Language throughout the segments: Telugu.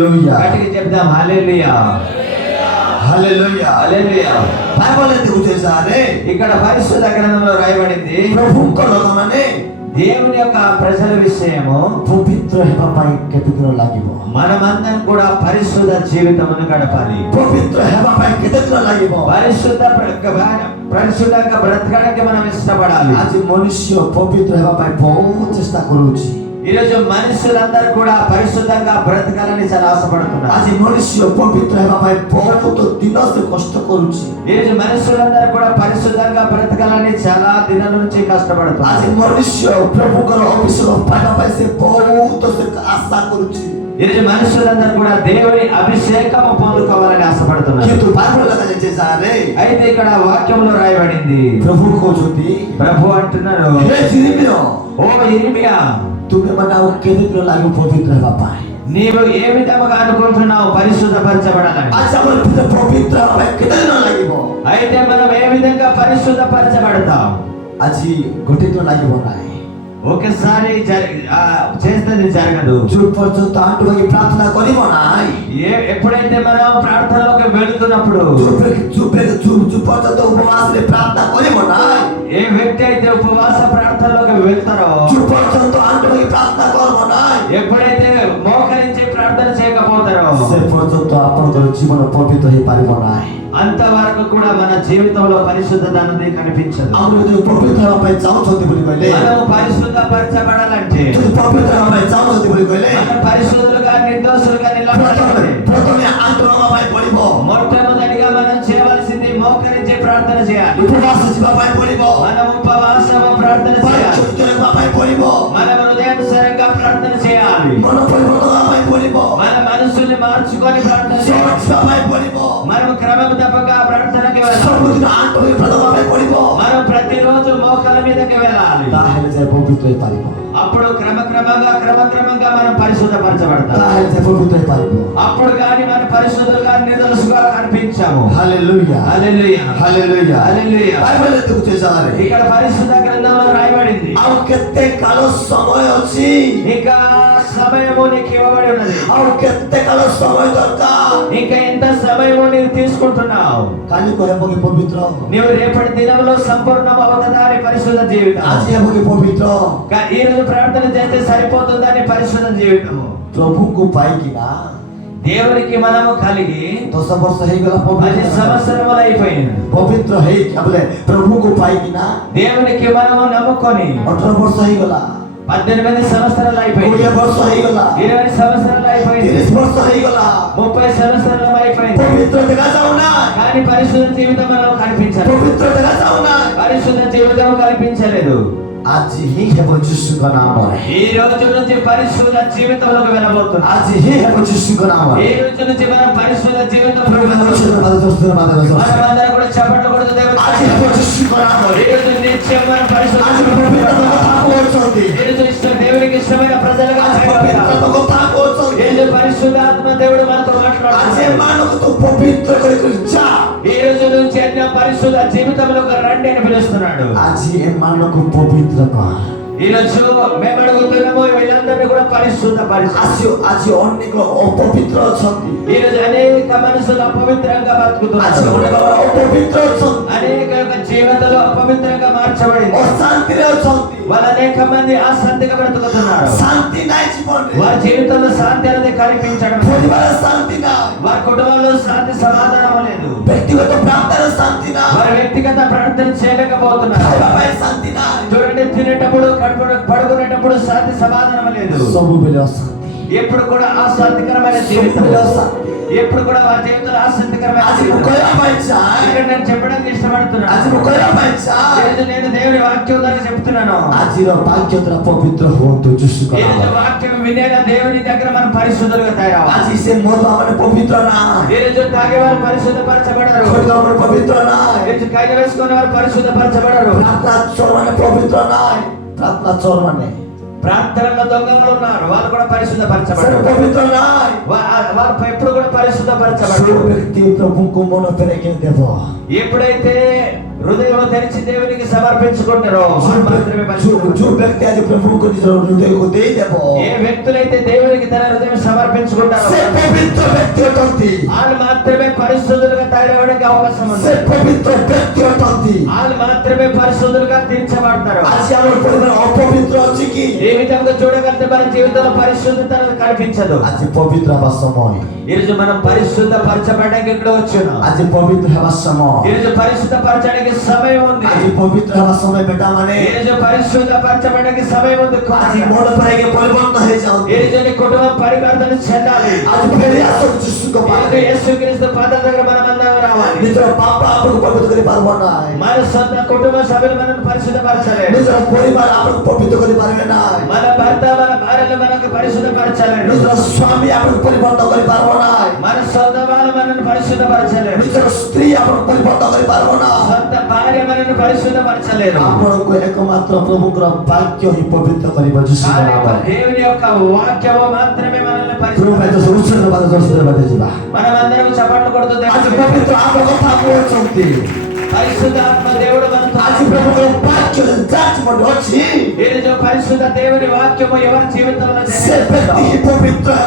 గట్టిగా చెప్దాం హల్లెలూయా హల్లెలూయా హల్లెలూయా. బైబిల్ ఎందుకు చేశారే? ఇక్కడ పరిశుద్ధ గ్రంథంలో రాయబడింది ప్రభుଙ୍କ ଲୋକମାନେ దేవుని యొక్క ప్రజల విషయము ପବିତ୍ର ହେବା ପାଇଁ କେତେ ଦିନ ଲାଗିବ? మనమందరం కూడా పరిశుద్ధ జీవితమును గడపాలి. ପବିତ୍ର ହେବା ପାଇଁ କେତେ ଦିନ ଲାଗିବ? పరిశుద్ధంగా బ్రతకడానికి మనం ఇష్టపడాలి. ଆଜି ମନୁଷ୍ୟ ପବିତ୍ର ହେବା ପାଇଁ ବହୁତ ଚେଷ୍ଟା କରୁଛି. ఈ రోజు మనుషులందరూ కూడా పరిశుద్ధంగా బ్రతకాలని చాలా ఆశపడుతున్నారు. ଆଜି ମନୁଷ୍ୟ ପବିତ୍ର ହେବା ପାଇଁ ବହୁତ ଦିନ ସେ କଷ୍ଟ କରୁଛି. ఈ రోజు మనుషులందరూ కూడా పరిశుద్ధంగా బ్రతకాలని చాలా దినాల నుంచి కష్టపడుతున్నారు. ଆଜି ମନୁଷ୍ୟ ପ୍ରଭୁଙ୍କର ଅଭିଷେକ ପାଇବା ପାଇଁ ସେ ବହୁତ ସେ ଆଶା କରୁଛି. ఈ రోజు మనుషులందరూ కూడా దేవుని అభిషేకము పొందుకోవాలని ఆశపడుతున్నారు. କିନ୍ତୁ ବାଇబଲ ଲେଖାଯାଇଛି ସାରେ, అయితే ఇక్కడ వాక్యంలో రాయబడింది, ପ୍ରଭୁ କହୁଛନ୍ତି, ప్రభు అంటున్నారు, ହେ ୟିର୍ମୀୟ, ఓ యిర్మీయా, ତୁମେ ମାନେ ଆଉ କେତେ ଦିନ ଲାଗିବ ପବିତ୍ର ହେବା ପାଇଁ? నీవు ఏ విధముగా అనుకుంటున్నావు పరిశుద్ధపరచబడాలని? ଆଜି ଆମର ଭିତରେ ପବିତ୍ର ହେବା ପାଇଁ କେତେ ଦିନ ଲାଗିବ? అయితే మనం ఏ విధంగా పరిశుద్ధపరచబడతాం? ଆଜି ଗୋଟେ ଦିନ ଲାଗିବ ନାହିଁ. ఒకసారి చేస్తుంది జరగదు. ଯୋଉ ପର୍ଯ୍ୟନ୍ତ ଆଣ୍ଠୁ ଭାଙ୍ଗି ପ୍ରାର୍ଥନା କରିବ ନାହିଁ, ఎప్పుడైతే మనం ప్రార్థనలోకి వెళుతున్నప్పుడు, ଯୋଉ ପର୍ଯ୍ୟନ୍ତ ଉପବାସରେ ପ୍ରାର୍ଥନା କରିବ ନାହିଁ, ఏ వ్యక్తి అయితే ఉపవాస ప్రార్థనలోకి వెళ్తారో, ଯୋଉ పର୍ଯ୍ୟନ୍ତ ଆଣ୍ଠୁ ଭାଙ୍ଗି ପ୍ରାର୍ଥନା କରିବ ନାହିଁ, ఎప్పుడైతే మోకరించి ప్రార్థన చేయకపోతారో, ସେ పର୍ଯ୍ୟନ୍ତ ଆପଣଙ୍କର ଜୀବନ ପବିତ୍ର ହେଇପାରିବ ନାହିଁ. అంతవరకు కూడా మన జీవితంలో పరిశుద్ధత అన్నది కనిపించదు. ଆମର ଯଦି ପବିତ୍ର ହେବା ପାଇଁ ଚାହୁଁଛନ୍ତି ବୋଲି କହିଲେ, మనము పరిశుద్ధపరచబడాలంటే, ଯଦି పవిତ୍ର ହେବା ପାଇଁ ଚାହୁଁଛନ୍ତି ବୋଲି କହିଲେ, మనం పరిశుద్ధులుగా నిర్దోషులుగా నిలబడాలంటే ପ୍ରଥମେ ଆଣ୍ଠୁ ହେବା ପାଇଁ ପଡିବ. మొట్టమొదటిగా మనం చేయవలసింది మోకరించి ప్రార్థన చేయాలి. ଉପବାସ ଯିବା ପାଇଁ ପଡିବ. మనం ఉపవాసము ప్రార్థన చేయాలి. ପରିଚୟ ହେବା ପାଇଁ ପଡିବ. మన హృదయానుసారంగా ప్రార్థన చేయాలి. ମନ ପରିବର୍ତ୍ତନ ହେବା ପାଇଁ ପଡିବ. మన మనసుని మార్చుకొని ప్రార్థన చేయాలి. ଯିବା ପାଇଁ ପଡିବ. మనం క్రమం తప్పక ప్రార్థనకి వెళ్ళాలి. ସବୁଦିନ ଆଣ୍ଠୁ ହୋଇ ପ୍ରାର୍ଥନା ହେବା ପାଇଁ ପଡିବ. మనం ప్రతిరోజు మోకాల మీదకి వెళ్ళాలి. ତାହେଲେ ସେ ପବିତ୍ର ହେଇପାରିବ. అప్పుడు క్రమక్రమంగా మనం పరిశుద్ధపరచబడతాం. ତାହେଲେ ସେ ପବିତ୍ର ହେଇପାରିବ. అప్పుడు కానీ మనం పరిశుద్ధులుగా నిర్దోషులుగా కనిపించాము. హల్లెలూయా హల్లెలూయా హల్లెలూయా హల్లెలూయా. బైబిల్ ఎందుకు చేశారు? ఇక్కడ పరిశుద్ధ గ్రంథంలో రాయబడింది, ଆଉ କେତେ କାଳ ସମୟ ଅଛି? ఇంకా సమయము నీకు ఇవ్వబడి ఉన్నది. ଆଉ କେତେ କାଳ ସମୟ ଦରକାର? ఇంకా ఎంత సమయము నీవు తీసుకుంటున్నావు? କାଲି ହେବ କି ପବିତ୍ର? నీవు రేపటి దినంలో సంపూర్ణం అవుతుందా నీ పరిశుద్ధ జీవితం? ଆଜି ହେବ କି పవిତ୍ର? ఈ రోజు ప్రార్థన చేస్తే సరిపోతుందా నీ పరిశుద్ధ జీవితము? ప్రభువుకు ପାଇକିନା దేవునికి మనము కలిగి 10 ବର୍ଷ ହେଇଗଲା 10 ପବିତ୍ର సంవత్సరములు అయిపోయింది. ପବିତ୍ର ହେଇ ବୋଲେ ప్రభువుకు ପାଇକିନା దేవునికి మనము నమ్ముకొని 18 ବର୍ଷ ହେଇଗଲା, 18 సంవత్సరాలు అయిపోయింది, 20 ବର୍ଷ ହେଇଗଲା, 20 సంవత్సరాలు అయిపోయింది, 30 ବର୍ଷ ହେଇଗଲା, 30 సంవత్సరాలు అయిపోయింది. ପବିତ୍ର ଦେଖାଯାଉନା, కానీ పరిశుద్ధ జీవితం మనలో కనిపించలేదు. ପବିତ୍ର ଦେଖାଯାଉନା. పరిశుద్ధ జీవితం కనిపించలేదు. ଆଜି ହିଁ ହେବ ଯୀଶୁଙ୍କ ନାମରେ. ఈ రోజు నుంచి పరిశుద్ధ జీవితంలోకి వెళ్ళబోతున్నాం. ଆଜି ହିଁ ହେବ ଯୀଶୁଙ୍କ ନାମରେ. ఈ రోజు నుంచి మనం పరిశుద్ధ జీవితంలోకి మనమందరం కూడా చప్పట్లు కొడుతూ దేవుని ଆଜି ହେବ ଯୀଶୁଙ୍କ ନାମରେ. ఈ రోజు నిత్యం మనం పరిశుద్ధ ଆଜି ପବିତ୍ର କଥା କହୁଛନ୍ତି. ఈ రోజు దేవునికి ఇష్టమైన ప్రజలుగా ଆଜି ପବିତ୍ର କଥା କହୁଛନ୍ତି. ఈ రోజు పరిశుద్ధాత్మ దేవుడు మనతో ଆଜି మాట్లాడుతున్నాడు. ଏମାନଙ୍କୁ ତୁ పవిତ୍ର କରିକି ଯା. ఈ రోజు నుంచి అన్ని పరిశుద్ధ జీవితంలోకి రండి అని పిలుస్తున్నాడు. ଆଜି ଏମାନଙ୍କୁ ପବିତ୍ର କର. ఈ రోజు మేము అడుగుతున్నాము, వీళ్ళందరినీ కూడా పరిశుద్ధ ଆଜି ଅନେକ ଅପବିତ୍ର ଅଛନ୍ତି. ఈ రోజు అనేక మనుషులు అపవిత్రంగా ଆଜି బతుకుతున్నారు. ଅନେକ ଅପବିତ୍ର ଅଛନ୍ତି. అనేక జీవితంలో అపవిత్రంగా మార్చబడింది. ଅଶାନ୍ତିରେ ଅଛନ୍ତି. వాళ్ళు అనేక మంది అశాంతిగా బ్రతుకుతున్నారు. ଶାନ୍ତି ନାହିଁ ଜୀବନରେ. వారి జీవితంలో శాంతి అనేది కనిపించడం లేదు. ପରିବାରରେ ଶାନ୍ତି ନାହିଁ. వారి కుటుంబంలో శాంతి సమాధానం లేదు. ବ୍ୟକ୍ତିଗତ ପ୍ରାପ୍ତରେ ଶାନ୍ତି ନାହିଁ. వారి వ్యక్తిగత ప్రార్థన చేయలేకపోతున్నారు. ଖାଇବା ପାଇଁ ଶାନ୍ତି ନାହିଁ. చూడండి, తినేటప్పుడు పడుకునేటప్పుడు శాంతి సమాధానం లేదు. ସବୁବେଳେ ଅଶାନ୍ତି. ఎప్పుడు కూడా అశాంతికరమైన జీవితం. ସବୁବେଳେ ଅଶାନ୍ତି. ఎప్పుడు కూడా వారి జీవితంలో అశాంతికరమైన ଆଜି ମୁଁ జీవితం. କହିବା ପାଇଁ ଚାହେଁ, ఇక్కడ నేను చెప్పడానికి ఇష్టపడుతున్నాను. ଆଜି ମୁଁ କହିବା ପାଇଁ ଚାହେଁ, ఈరోజు నేను దేవుని వాక్యం ద్వారా చెప్తున్నాను. ଆଜିର ବାକ୍ୟ ଦ୍ୱାରା పవిତ୍ର ହୁଅନ୍ତୁ ଯୀଶୁଙ୍କ ఈరోజు ନାମରେ. వాక్యం వినేలా దేవుని దగ్గర మనం పరిశుద్ధులుగా తయారవ్వాలి. ଆଜି ସେ ମଦ ମାନେ పవిତ୍ର ନାହିଁ. ఈరోజు తాగేవారు పరిశుద్ధపరచబడరు. ଖୋଲିବା ମାନେ పవిତ୍ର ନାହିଁ. ఈరోజు కైలు వేసుకునే వారు పరిశుద్ధపరచబడరు. ପ୍ରାର୍ଥନା ଚୋର ମାନେ ପବିତ୍ର ନାହିଁ. ପ୍ରାର୍ଥନା ଚୋର ମାନେ ప్రార్థనలో దొంగలు ఉన్నారు, వాళ్ళు కూడా ସେ పరిశుద్ధపరచబడరు. ପବିତ୍ର ନାହିଁ. వాళ్ళు ఎప్పుడు కూడా ଯୋଉ పరిశుద్ధపరచబడరు. ବ୍ୟକ୍ତି ପ୍ରଭୁଙ୍କୁ ମନ ପେରେକେ ଦେବ, ఎప్పుడైతే హృదయం తెరిచి దేవునికి సమర్పించుకుంటారో వారు మాత్రమే जो व्यक्ति आज प्रभु को निज हृदय को दे देबो ఏ వ్యక్తులైతే దేవునికి తన హృదయం సమర్పించుకుంటారో से पवित्र व्यक्ति अटंती వాళ్ళు మాత్రమే పరిశుద్ధులుగా తయారవడానికి అవకాశం ఉంది से पवित्र व्यक्ति अटंती వాళ్ళు మాత్రమే పరిశుద్ధులుగా తీర్చబడతారు आज हमर परिवार अपवित्र अछि की ఏ విధంగా చూడగలిగితే మన జీవితంలో పరిశుద్ధత కనిపించదు आज पवित्र हवा समय ఈ రోజు మనం పరిశుద్ధ పరచబడడానికి ఇక్కడ వచ్చాము आज पवित्र हवा समय ఈ రోజు పరిశుద్ధ పరచడానికి సమయం ఉంది आज पवित्र हवा समय बेटा माने ఈ రోజు పరిశుద్ధ పరచబడడానికి సమయం ఉంది आज मोड़ पर के परिवर्तन हो जाओ ఈ రోజు నీ కుటుంబం పరివర్తన చెందాలి आज फिर आसो जिसु को ఈ రోజు యేసుక్రీస్తు పాదాల దగ్గర మనమందరం రావాలి निज पाप आपको पवित्र करी पारबो ना మన సొంత కుటుంబ సభ్యులు మనల్ని పరిశుద్ధపరచలేరు निज परिवार आपको पवित्र करी पारबे ना మన భర్త మన భార్యలు మనకు పరిశుద్ధపరచలేరు निज स्वामी आपको परिवर्तन करी पारबो ना మన సొంత వాళ్ళు మనల్ని పరిశుద్ధపరచలేరు निज स्त्री आपको परिवर्तन करी पारबो ना సొంత భార్య మనల్ని పరిశుద్ధపరచలేరు आपको एकमात्र प्रभु का वाक्य ही पवित्र करिबो जिसु కానీ नाम దేవుని యొక్క వాక్యము మాత్రమే మనల్ని प्रभु में तो పరిశుద్ధపరచగలదు सोचने बाद जोर से जीवा మనమందరం చప్పట్లు కొడుతూ आज దేవుని पवित्र आप कथा बोलछंती పరిశుద్ధాత్మ దేవుడు మనతో आज प्रभु का वाक्य जजमेंट अछि ఈ రోజు పరిశుద్ధ దేవుని వాక్యము ఎవరి జీవితంలో से व्यक्ति ही पवित्र है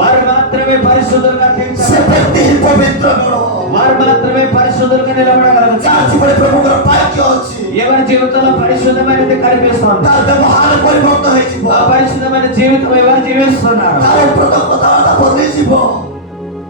వారు మాత్రమే పరిశుద్ధులుగా से తీర్చబడతారు व्यक्ति ही पवित्र है వారు మాత్రమే పరిశుద్ధులుగా నిలబడగలుగుతారు आज प्रभु का वाक्य अछि ఎవరి జీవితంలో పరిశుద్ధమైనది కనిపిస్తుంది तार व्यवहार परिवर्तन है जीव ఆ పరిశుద్ధమైన జీవితం ఎవరు జీవిస్తున్నారు तार प्रथम कथा बदली जीव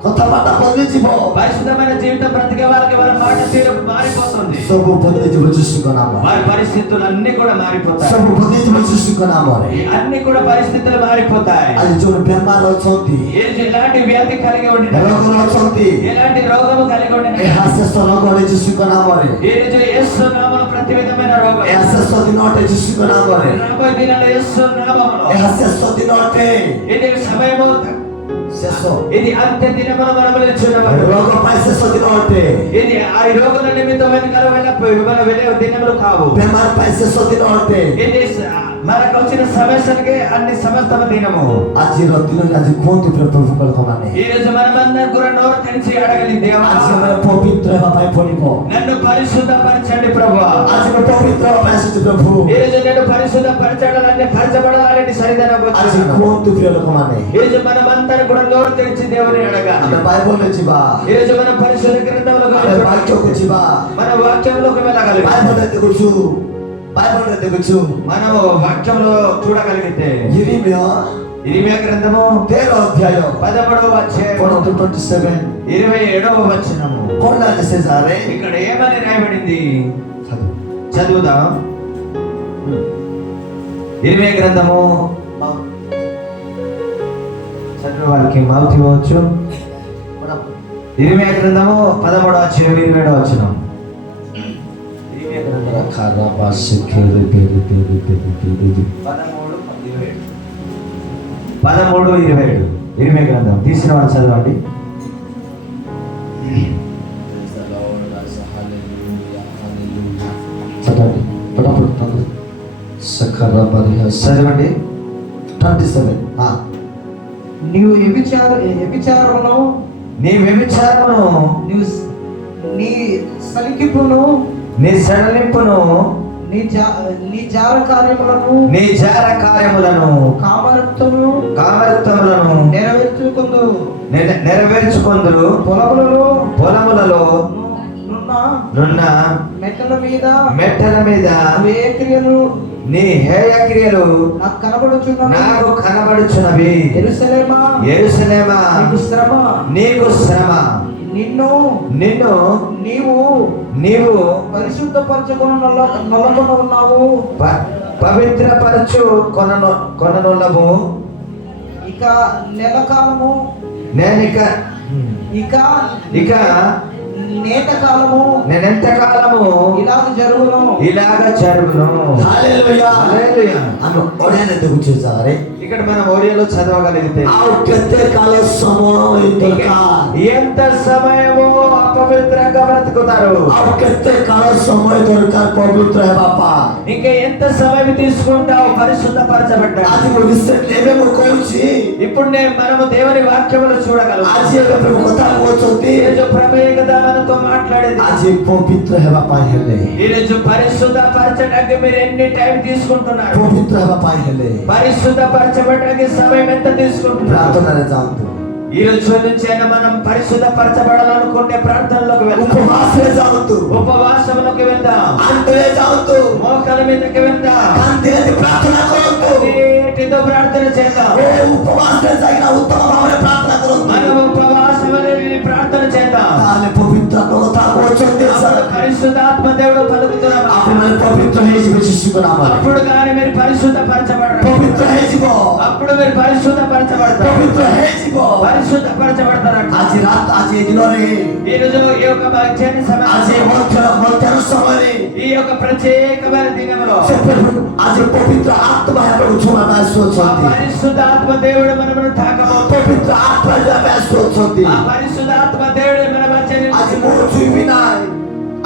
कथा बाटा बदली जीव పరిశుద్ధమైన జీవితం బ్రతికే వాళ్ళకి వాళ్ళ మాట తీరు మారిపోతుంది सब बदली जीव जिसु का नाम है వారి పరిస్థితులు అన్ని కూడా మారిపోతాయి सब बदली जीव जिसु का नाम है అన్ని కూడా పరిస్థితులు మారిపోతాయి आज जो बेमार अछंती ఏ ఎలాంటి వ్యాధి కలిగి ఉండిన रोग अछंती ఎలాంటి రోగము కలిగి ఉండిన ए हास्य रोग है जिसु का नाम है ఈ రోజు యేసు నామములో ప్రతి విధమైన రోగం ए हास्य दिनोट है जिसु का नाम है రాబోయే దినాల్లో యేసు నామములో ए हास्य दिनोट है ఇది సమయము शेषो ఇది అంత్య దినమున మనము నిలుచున్నాము रोग पाए शेष दिनोट है ఇది ఆ రోగుల నిమిత్తమైన కలవైన వెళ్ళే దినములు కావు बेमार पाए शेष दिनोट है ఇది మనకు వచ్చిన సమస్యలకి అన్ని సమస్తమ దినము आज दिन आज कौन प्रभु को माने ఈ రోజు మనమందరం కూడా నోరు తెరిచి అడగాలి దేవా आज हमारा पवित्र है भाई पड़िबो నన్ను పరిశుద్ధపరచండి ప్రభువా आज में पवित्र है प्रभु ఈ రోజు నన్ను పరిశుద్ధపరచడాలని పరచబడాలని సరిదనకు आज వచ్చాను कौन लोक माने ఈ రోజు మనమందరం కూడా నోరు తెరిచి దేవుని అడగాలి हमें बाइबल में जीवा ఈ రోజు మనం పరిశుద్ధ గ్రంథంలోకి हमें वाक्य को जीवा మన వాక్యంలోకి వెళ్ళగలిగి बाइबल में देखछु बाइबल में देखछु మనం వాక్యంలో చూడగలిగితే यिरिमिया ఇరిమియా గ్రంథము 13 अध्याय 11వ అధ్యాయం 27 27వ వచనము कौन लाने से जा रहे ఇక్కడ ఏమని రాయబడింది చదువుదాం ఇరిమియా గ్రంథము చదివే వాళ్ళకి మౌత్ ఇవ్వచ్చు ఇరిమియా గ్రంథము 11వ అధ్యాయం 27వ వచనం ఇరిమియా గ్రంథము खराबा से खेले तेरे 13:27 ఇరిమియా గ్రంథం తీసిన వాళ్ళు చదవండి चलो फटाफट सखराबा చదవండి 27 हां నీవు వ్యభిచారమును నీ వ్యభిచారమును నీ సలికింపును నీ సడలింపును నీ జార కార్యములను నీ జార కార్యములను కామరత్వములను నెరవేర్చుకొందురు పొలములలో నున్న మెట్టల మీద నీ హేయ క్రియలు నాకు కనబడుచున్నవి యెరూషలేమా నీకు శ్రమ నీవు పరిశుద్ధపరచుకొని నొల్లకొని ఉన్నావు పవిత్రపరచు కొననులము ఇక నెల కాలము ఇక నేనెంత కాలము ఇలాగ జరుగును हालेलुया हालेलुया हम ओडियाने देखु जारे ఇక్కడ మనం ఓడియాలో చదవగలిగితే आउ केते काल समय दरकार ఎంత సమయము అపవిత్రంగా బ్రతుకుతారు आउ केते काल समय दरकार पवित्र है बापा ఇంకా ఎంత సమయం తీసుకుంటావు పరిశుద్ధపరచబడ్డా आज वो रिसेंटली एमे मो कहूची ఇప్పుడు మనము దేవుని వాక్యములో చూడగలము आज ये प्रभु कथा बोलछंती जो ప్రభు యొక్క కదా మనతో మాట్లాడేది. आज पवित्र हेबा पाई हेले ఈ రోజు పరిశుద్ధ పరచడానికి మీరు ఎన్ని టైం తీసుకుంటున్నారు? पवित्र हेबा पाई हेले పరిశుద్ధ పరచబడడానికి సమయం ఎంత తీసుకుంటున్నారు? प्रार्थना रे जाओ ఈ రోజు నుంచి అయినా మనం పరిశుద్ధ పరచబడాలనుకుంటే ప్రార్థనలోకి వెళ్దాం, उपवास रे जाओ ఉపవాసంలోకి వెళ్దాం, अंतरे जाओ మోకాల మీదకి వెళ్దాం, कांते प्रार्थना करो నీటితో ప్రార్థన చేద్దాం. ओ उपवास रे जाइना उत्तम भावने प्रार्थना करो మనం ఉపవాసంలో ప్రార్థన చేద్దాం. ताले पवित्र কথা বলতে স্যার పరిశుద్ధాత్మ దేవుడు పలుకుతున్నాడు. আপনার পবিত্র হয়ে যাবে শিশুর নাম అప్పుడు కానీ మీరు పరిశుద్ధ పరచబడరు. পবিত্র হয়ে যাব అప్పుడు మీరు పరిశుద్ధ పరచబడతారు. পবিত্র হয়ে যাব పరిశుద్ధ పరచబడతారు. আজ রাত আজ এই দিনে ఈ రోజు ఈ యొక్క మధ్యాహ్న আজ এই సమయం, মধ্যাহ্ন সময়ে ఈ యొక్క ప్రత్యేకమైన దినములో আজ পবিত্র আত্মা আপনাকে ছোঁয়া ব্যস্ত ఆ হচ্ছেন పరిశుద్ధాత్మ దేవుడు మనము తాకబోతున్నాడు. পবিত্র আত্মা ব্যস্ত হচ্ছেন ఆ పరిశుద్ధాత్మ దేవుడు మన మధ్యలో আজ মোর ছুঁইবি নাই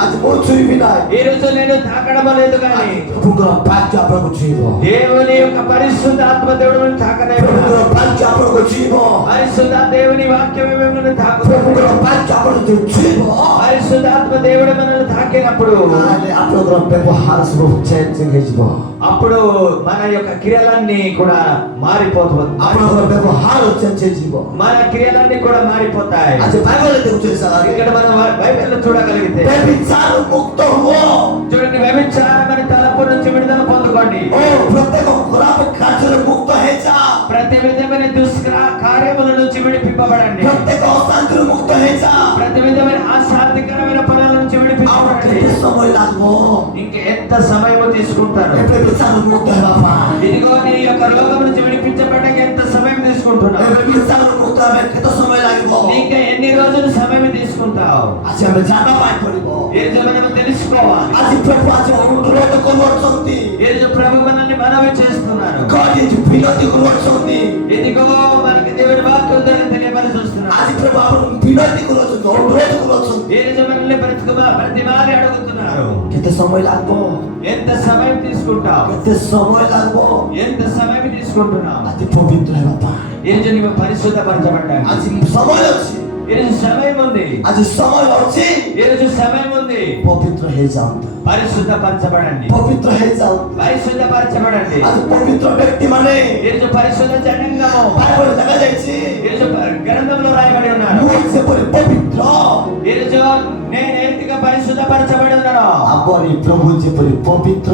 আজ মোর ছুঁইবি নাই ఈ రోజు నేను తాకడం లేదు కానీ পবিত্র বাক্য আপনাকে ছুঁইব దేవుని యొక్క పరిశుద్ధాత్మ దేవుడు మనల్ని తాకలేదు. পবিত্র বাক্য আপনাকে ছুঁইব పరిశుద్ధ దేవుని వాక్యం మిమ్మల్ని తాకుతుంది. পবিত্র বাক্য আপনাকে ছুঁইব పరిశుద్ధాత్మ దేవుడు మనల్ని తాకినప్పుడు তাহলে আপনার ব্যবহার সব চেঞ্জ হয়ে যাব అప్పుడు మన యొక్క క్రియలన్నీ కూడా మారిపోతుంది. আপনার ব্যবহার চেঞ্জ হয়ে যাব మన క్రియలన్నీ కూడా మారిపోతాయి. আজ বাইবেলে দেখুছেন স্যার ఇక్కడ మనం బైబిల్లో చూడగలిగితే ব্যভিচার মুক্ত হো చూడండి, వ్యభిచారం అనే తలపు నుంచి విడుదల పొందుకోండి. ও প্রত্যেক খারাপ কাজের মুক্ত হয়ে যা ప్రతి విధమైన కార్యముల నుంచి విడిపింపబడండి. প্রত্যেক অশান্তির মুক্ত হয়ে যা ప్రతి విధమైన అశాంతికరమైన పనుల నుంచి విడిపింపబడండి. কেতে সময় লাগবো ఇంకా ఎంత సమయం తీసుకుంటారు? এবে বিচার মুক্ত হওয়া পায় ఇదిగో నీ యొక్క రోగం నుంచి విడిపించబడడానికి ఎంత సమయం తీసుకుంటున్నావు? এবে বিচার মুক্ত হবে কত সময় লাগবো ఇంకా ఎన్ని రోజులు సమయం తీసుకుంటావు? আজ আমরা জানা পাই পড়িব ఈ రోజు మనం తెలుసుకోవాలి. আজ প্রভু আজ অনুরোধ করছন্তি ఈ రోజు ప్రభు మనల్ని మనవి చేస్తున్నారు. God is বিনতি করছন্তি ఇదిగో మనకి దేవుడి వాక్యం ద్వారా తెలియమని చూస్తున్నారు. আজ প্রভু আপন বিনতি করছন্তি অনুরোধ করছন্তি ఈ రోజు మనల్ని ప్రతిమాలి అడుగుతున్నారు. কেতে সময় লাগবো ఎంత సమయం తీసుకుంటావు? কেতে সময় লাগবো ఎంత సమయం తీసుకుంటున్నావు? আজ পবিত্র হওয়া পায় ఈ రోజు నీవు పరిశుద్ధపరచబడ్డావు. আজ সময় আছে ఈ రోజు సమయం ఉంది. আজ সময় আছে ఈ రోజు సమయం ఉంది. পবিত্র হয়ে যাও పరిశుద్ధపరచబడండి. পবিত্র হয়ে যাও పరిశుద్ధపరచబడండి. আজ পবিত্র ব্যক্তি মানে ఈ రోజు పరిశుద్ధ జనాంగము বাইবেলে দেখা যাচ্ছে ఈ రోజు గ్రంథంలో రాయబడి ఉన్నారు. মోসে বলে পবিত্র ఈ రోజు నేను ఏ రీతిగా పరిశుద్ధపరచబడి ఉన్నానో আমরি প্রভু যেপরি পবিত্র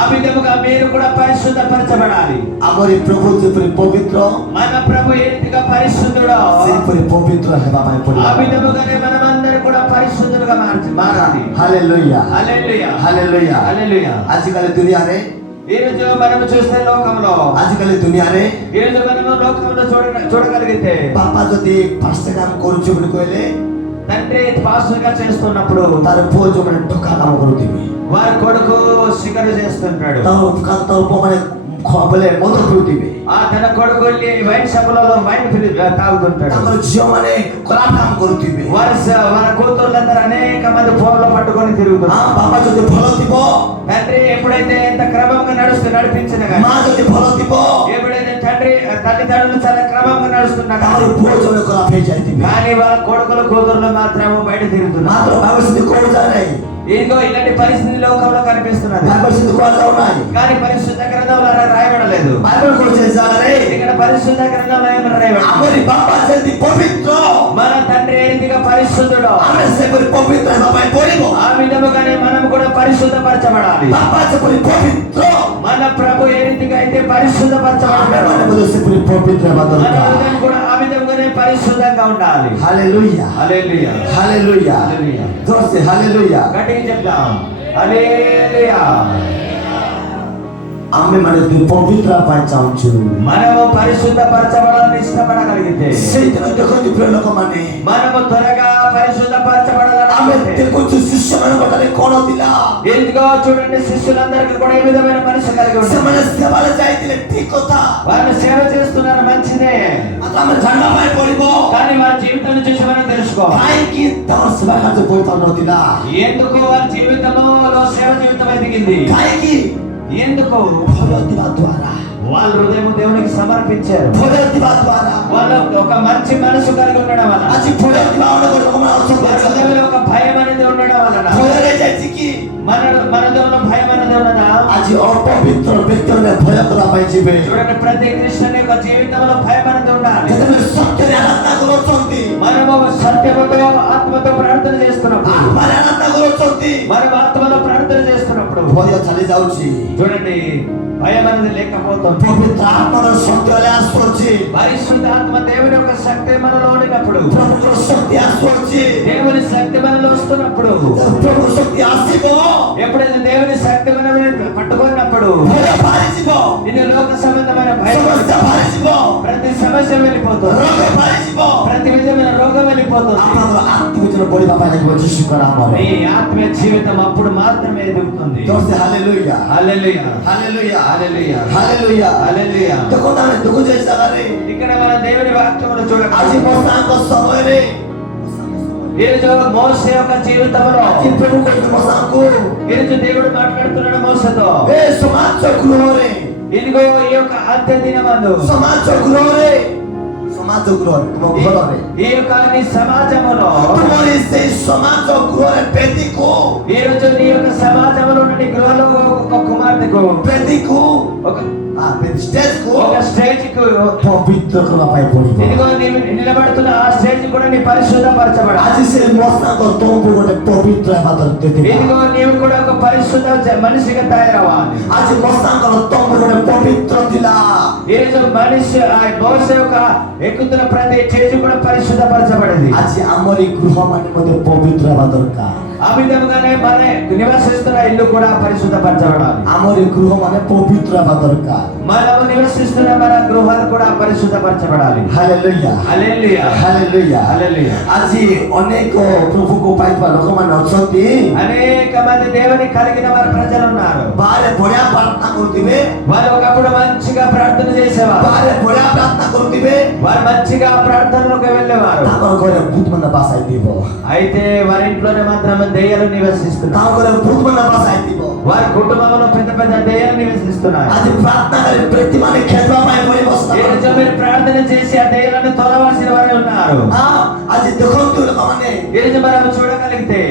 ఆ విధముగా మీరు కూడా పరిశుద్ధపరచబడాలి. আমরি প্রভু যেপরি পবিত্র మన ప్రభు ఏ రీతిగా పరిశుద్ధుడో সেইপরি পবিত্র হেবা পাই পড়ি ఆ విధముగానే మనమందరం కూడా పరిశుద్ధులుగా మారాలి. হালেলুয়া హల్లెలూయా, হালেলুয়া హల్లెలూయా. আজকাল দুনিয়ারে ఈ రోజు మనం చూస్తే లోకంలో আজকাল দুনিয়ারে ఈ రోజు మనము లోకంలో చూడగలిగితే বাপা যদি পাঁচটা কাম করছে বলে কইলে తండ్రి పాస్టర్ గా చేస్తున్నప్పుడు তার পুଅ মানে ঢোকা কাম করে দিবি వారి కొడుకు సిగరెట్ చేస్తుంటాడు. তার মানে বলে মদ করে দিবে ఆ తన కొడుకు వెళ్ళి వైన్ షాపులలో వైన్ తాగుతుంటాడు. আমার ঝিও মানে কলা কাম করে দিবে వారి కూతుర్లందరూ అనేక మంది ఫోన్లో పట్టుకొని తిరుగుతున్నారు. বাবা যদি ভালো দিব తండ్రి ఎప్పుడైతే ఎంత క్రమంగా నడిపించిన মা যদি ভালো দিব ఎప్పుడైతే తల్లిదండ్రులు చాలా క్రమంగా నడుస్తున్నారు আমার পুଅ জনে কলা পেয়ে যাই দিবে కానీ వాళ్ళ కొడుకుల కూతుర్లు మాత్రం బయట తిరుగుతున్నారు. মাত্র বাবার সাথে কোন যায় নাই ఇదిగో ఇలాంటి పరిస్థితి లోకంలో కనిపిస్తున్నది. বাবার সাথে কোন যাও নাই కానీ పరిశుద్ధ గ్రంథంలో రాయబడలేదు. বাইবেল কোছে জানে ఇక్కడ పరిశుద్ధ గ్రంథంలో ఏమని రాయబడలేదు? আমরি বাবা যদি পবিত্র మన తండ్రి ఏ రీతిగా పరిశుద్ధుడో আমরা সেপরি পবিত্র হবাই পড়িব ఆ విధముగానే మనం కూడా పరిశుద్ధపరచబడాలి. বাবা যেপরি পবিত্র మన ప్రభు ఏ రీతిగా అయితే আমরা పరిశుద్ధపరచబడ్డాడో মানে বলে সেপরি পবিত্র হবা మన দরকার హృదయం కూడా ఆ విధముగానే పరిశుద్ధంగా ఉండాలి. হালেলুয়া హల్లెలూయా, হালেলুয়া హల్లెలూయా. জোরসে হালেলুয়া గట్టిగా చెప్దాం హల్లెలూయా. আমি মানে তুই পবিত্র পাই চাচ্ছু మనము పరిశుద్ధపరచబడాలని ఇష్టపడగలిగితే সেই দিন দেখুন প্রিয় লোক মানে మనము త్వరగా আমি పరిశుద్ధపరచబడాలని দেখুছি শিষ্য ମାନଙ୍କ কাছে কোন দিলা ఎందుకో చూడండి, శిష్యులందరికీ కూడా ఏ విధమైన మనసు కలిగి ఉన్నారు. ସେମାନେ ସେବାରେ ଯାଇଥିଲେ ଠିକ କଥା వారిని సేవ చేస్తున్నారు, మంచిదే. ଆମେ ଜାଣିବା ପାଇଁ ପଡିବ కానీ వారి జీవితాన్ని చూసి మనం తెలుసుకోవాలి. କାହିଁକି ତାଙ୍କର ସେବା କାର୍ଯ୍ୟ କରିପାରୁନଥିଲା ఎందుకు వారి జీవితంలో సేవ జీవితం ఎదిగింది? କାହିଁକି ఎందుకు? ଭୟ ଥିବା ଦ୍ୱାରା వాళ్ళ హృదయం దేవునికి సమర్పించారు. ଭୟ ଥିବା ଦ୍ୱାରା వాళ్ళు ఒక మంచి మనసు కలిగి ఉండడం వల్ల ଆଜି ଭୟ ଥିବା ଅନେକ ଲୋକମାନେ వారి ଅଛନ୍ତି హృదయంలో ଆଜି ଅପବିତ୍ର ବ୍ୟକ୍ତିମାନେ ଭୟ କରିବା ପାଇଁ ଯିବେ। చూడండి, ప్రతి క్రిస్టియన్ యొక్క జీవితంలో భయం అనేది ఉండాలి. ଯେତେବେଳେ ସତ୍ୟରେ ଆରାଧନା କରୁଛନ୍ତି, మనము సత్యముతో ఆత్మతో ప్రార్థన చేస్తున్నప్పుడు, ଆତ୍ମାରେ ଆରାଧନା କରୁଛନ୍ତି, మనం ఆత్మలో ప్రార్థన చేస్తున్నప్పుడు ଭୟ ଚାଲି ଯାଉଛି। చూడండి, భయం అనేది లేకపోతుంది. ପବିତ୍ର ଆତ୍ମାର ସତ୍ୟରେ ଆସୁଅଛି, పరిశుద్ధ ఆత్మ దేవుని యొక్క శక్తి మనలో ఉండినప్పుడు, ପ୍ରଭୁଙ୍କର ଶକ୍ତି ଆସୁଅଛି। దేవుని శక్తి మనలో వస్తున్నప్పుడు, ପ୍ରଭୁ ଶକ୍ତି ଆସିବ, ఎప్పుడైతే దేవుని శక్తి మనం పట్టుకున్నప్పుడు ଭୟ ବାହାରିଯିବ, ఇది లోక సంబంధమైన భయం, ସମସ୍ୟା ବାହାରିଯିବ, ప్రతి సమస్య వెళ్ళిపోతుంది, ରୋଗ ବାହାରିଯିବ। ప్రతి విధమైన రోగం వెళ్ళిపోతుంది. ଆପଣଙ୍କର ଆତ୍ମବିଚାର ବଢିବା ପାଇଁ ଲାଗିବ ଯୀଶୁଙ୍କ ନାମରେ। మీ ఆత్మీయ జీవితం అప్పుడు మాత్రమే ఎదుగుతుంది. ଜୋରସେ hallelujah, hallelujah, hallelujah, hallelujah, hallelujah. హల్లెలూయా. ଦେଖନ୍ତୁ ଆମେ ଦେଖୁଛେ ଏ ଜାଗାରେ ఇక్కడ మన దేవుని వాక్యమును ଆଜି చూడండి. ମଶାଙ୍କ ସମୟରେ ఈరోజు మోసే యొక్క జీవితంలో ଆଜି ପ୍ରଭୁ କହିଲେ ମଶାଙ୍କୁ ఈరోజు దేవుడు మాట్లాడుతున్నాడు మోసతో. ଏ ସମାଜ ଗୃହରେ, ఇదిగో ఈ యొక్క అంత్య దినమందు ସମାଜ గృహରେ, ସମାଜ ଗୃହରେ, ତୁମ ଘରରେ, ఈ యొక్క నీ సమాజములో, ତୁମରି ସେଇ ସମାଜ ଗୃହରେ ବେଦୀକୁ, ఈ రోజు నీ యొక్క సమాజంలో నీ గృహలో ఒక కుమార్తెకు ବେଦୀକୁ, ఒక ଷ୍ଟେଜକୁ స్టేజ్ కు ପବିତ୍ର କରିବା ପାଇଁ ପଡିବ। ఇదిగో నీవు నిలబడుతున్న ఆ స్టేజ్ కూడా నీ పరిశుద్ధపరచబడాలి. ଆଜି ସେ ମଶାଙ୍କ ତମକୁ ଗୋଟେ ପବିତ୍ର ହେବା ଦରକାର। ఇదిగో నీవు కూడా ఒక పరిశుద్ధ మనిషిగా తయారవ్వాలి. ଆଜି ମଶାଙ୍କର ତମକୁ ଗୋଟେ పవిత్ర ଥିଲା। ఈ రోజు మనిషి ఆ మోసే యొక్క ఎక్కుతున్న ప్రతి స్టేజ్ కూడా పరిశుద్ధపరచబడింది. ଆଜି ଆମରି ଗୃହ ମାନେ ମଧ୍ୟ ପବିତ୍ର ହେବା ଦରକାର। ఆ విధంగానే మన నివసిస్తున్న ఇల్లు కూడా పరిశుద్ధపరచబడాలి. ଆମରି ଗୃହ ମାନେ ପବିତ୍ର ହେବା ଦରକାର। మనము నివసిస్తున్న మన గృహాలు కూడా పరిశుద్ధపరచబడాలి. Hallelujah, hallelujah, hallelujah. హల్లెలూయా. ଆଜି ଅନେକ ପ୍ରଭୁକୁ ପାଇଥିବା ଲୋକମାନେ ଅଛନ୍ତି, అనేక మంది దేవుని కలిగిన వారి ప్రజలు ఉన్నారు. ବାହାରେ ବଢିଆ ପ୍ରାର୍ଥନା କରୁଥିବେ, వారు ఒకప్పుడు మంచిగా ప్రార్థన చేసేవారు, ବାହାରେ ବଢିଆ ପ୍ରାର୍ଥନା କରୁଥିବେ, వారు మంచిగా ప్రార్థనలోకి వెళ్ళేవారు. ତାଙ୍କର ଘରେ ଭୂତ ମାନେ ବାସ ହେଇଥିବ, అయితే వారి ఇంట్లోనే మాత్రం దెయ్యాలు నివసిస్తున్నారు. ତାଙ୍କ ଘରେ ଭୂତ ମାନେ ବାସ ହେଇଥିବ। వారి కుటుంబంలో పెద్ద పెద్ద దెయ్యాలు నివసిస్తున్నాయి. ଆଜି ପ୍ରାର୍ଥନା କରି ବ୍ୟକ୍ତି ମାନେ ଖେଦବା ପାଇଁ ପଡିବ। ఈ రోజు మీరు ప్రార్థన చేసి ఆ దెయ్యాలను తొలవాల్సిన వారు ఉన్నారు. ଆଜି ଦେଖନ୍ତୁ ଲୋକମାନେ, ఈ రోజు మనం చూడగలిగితే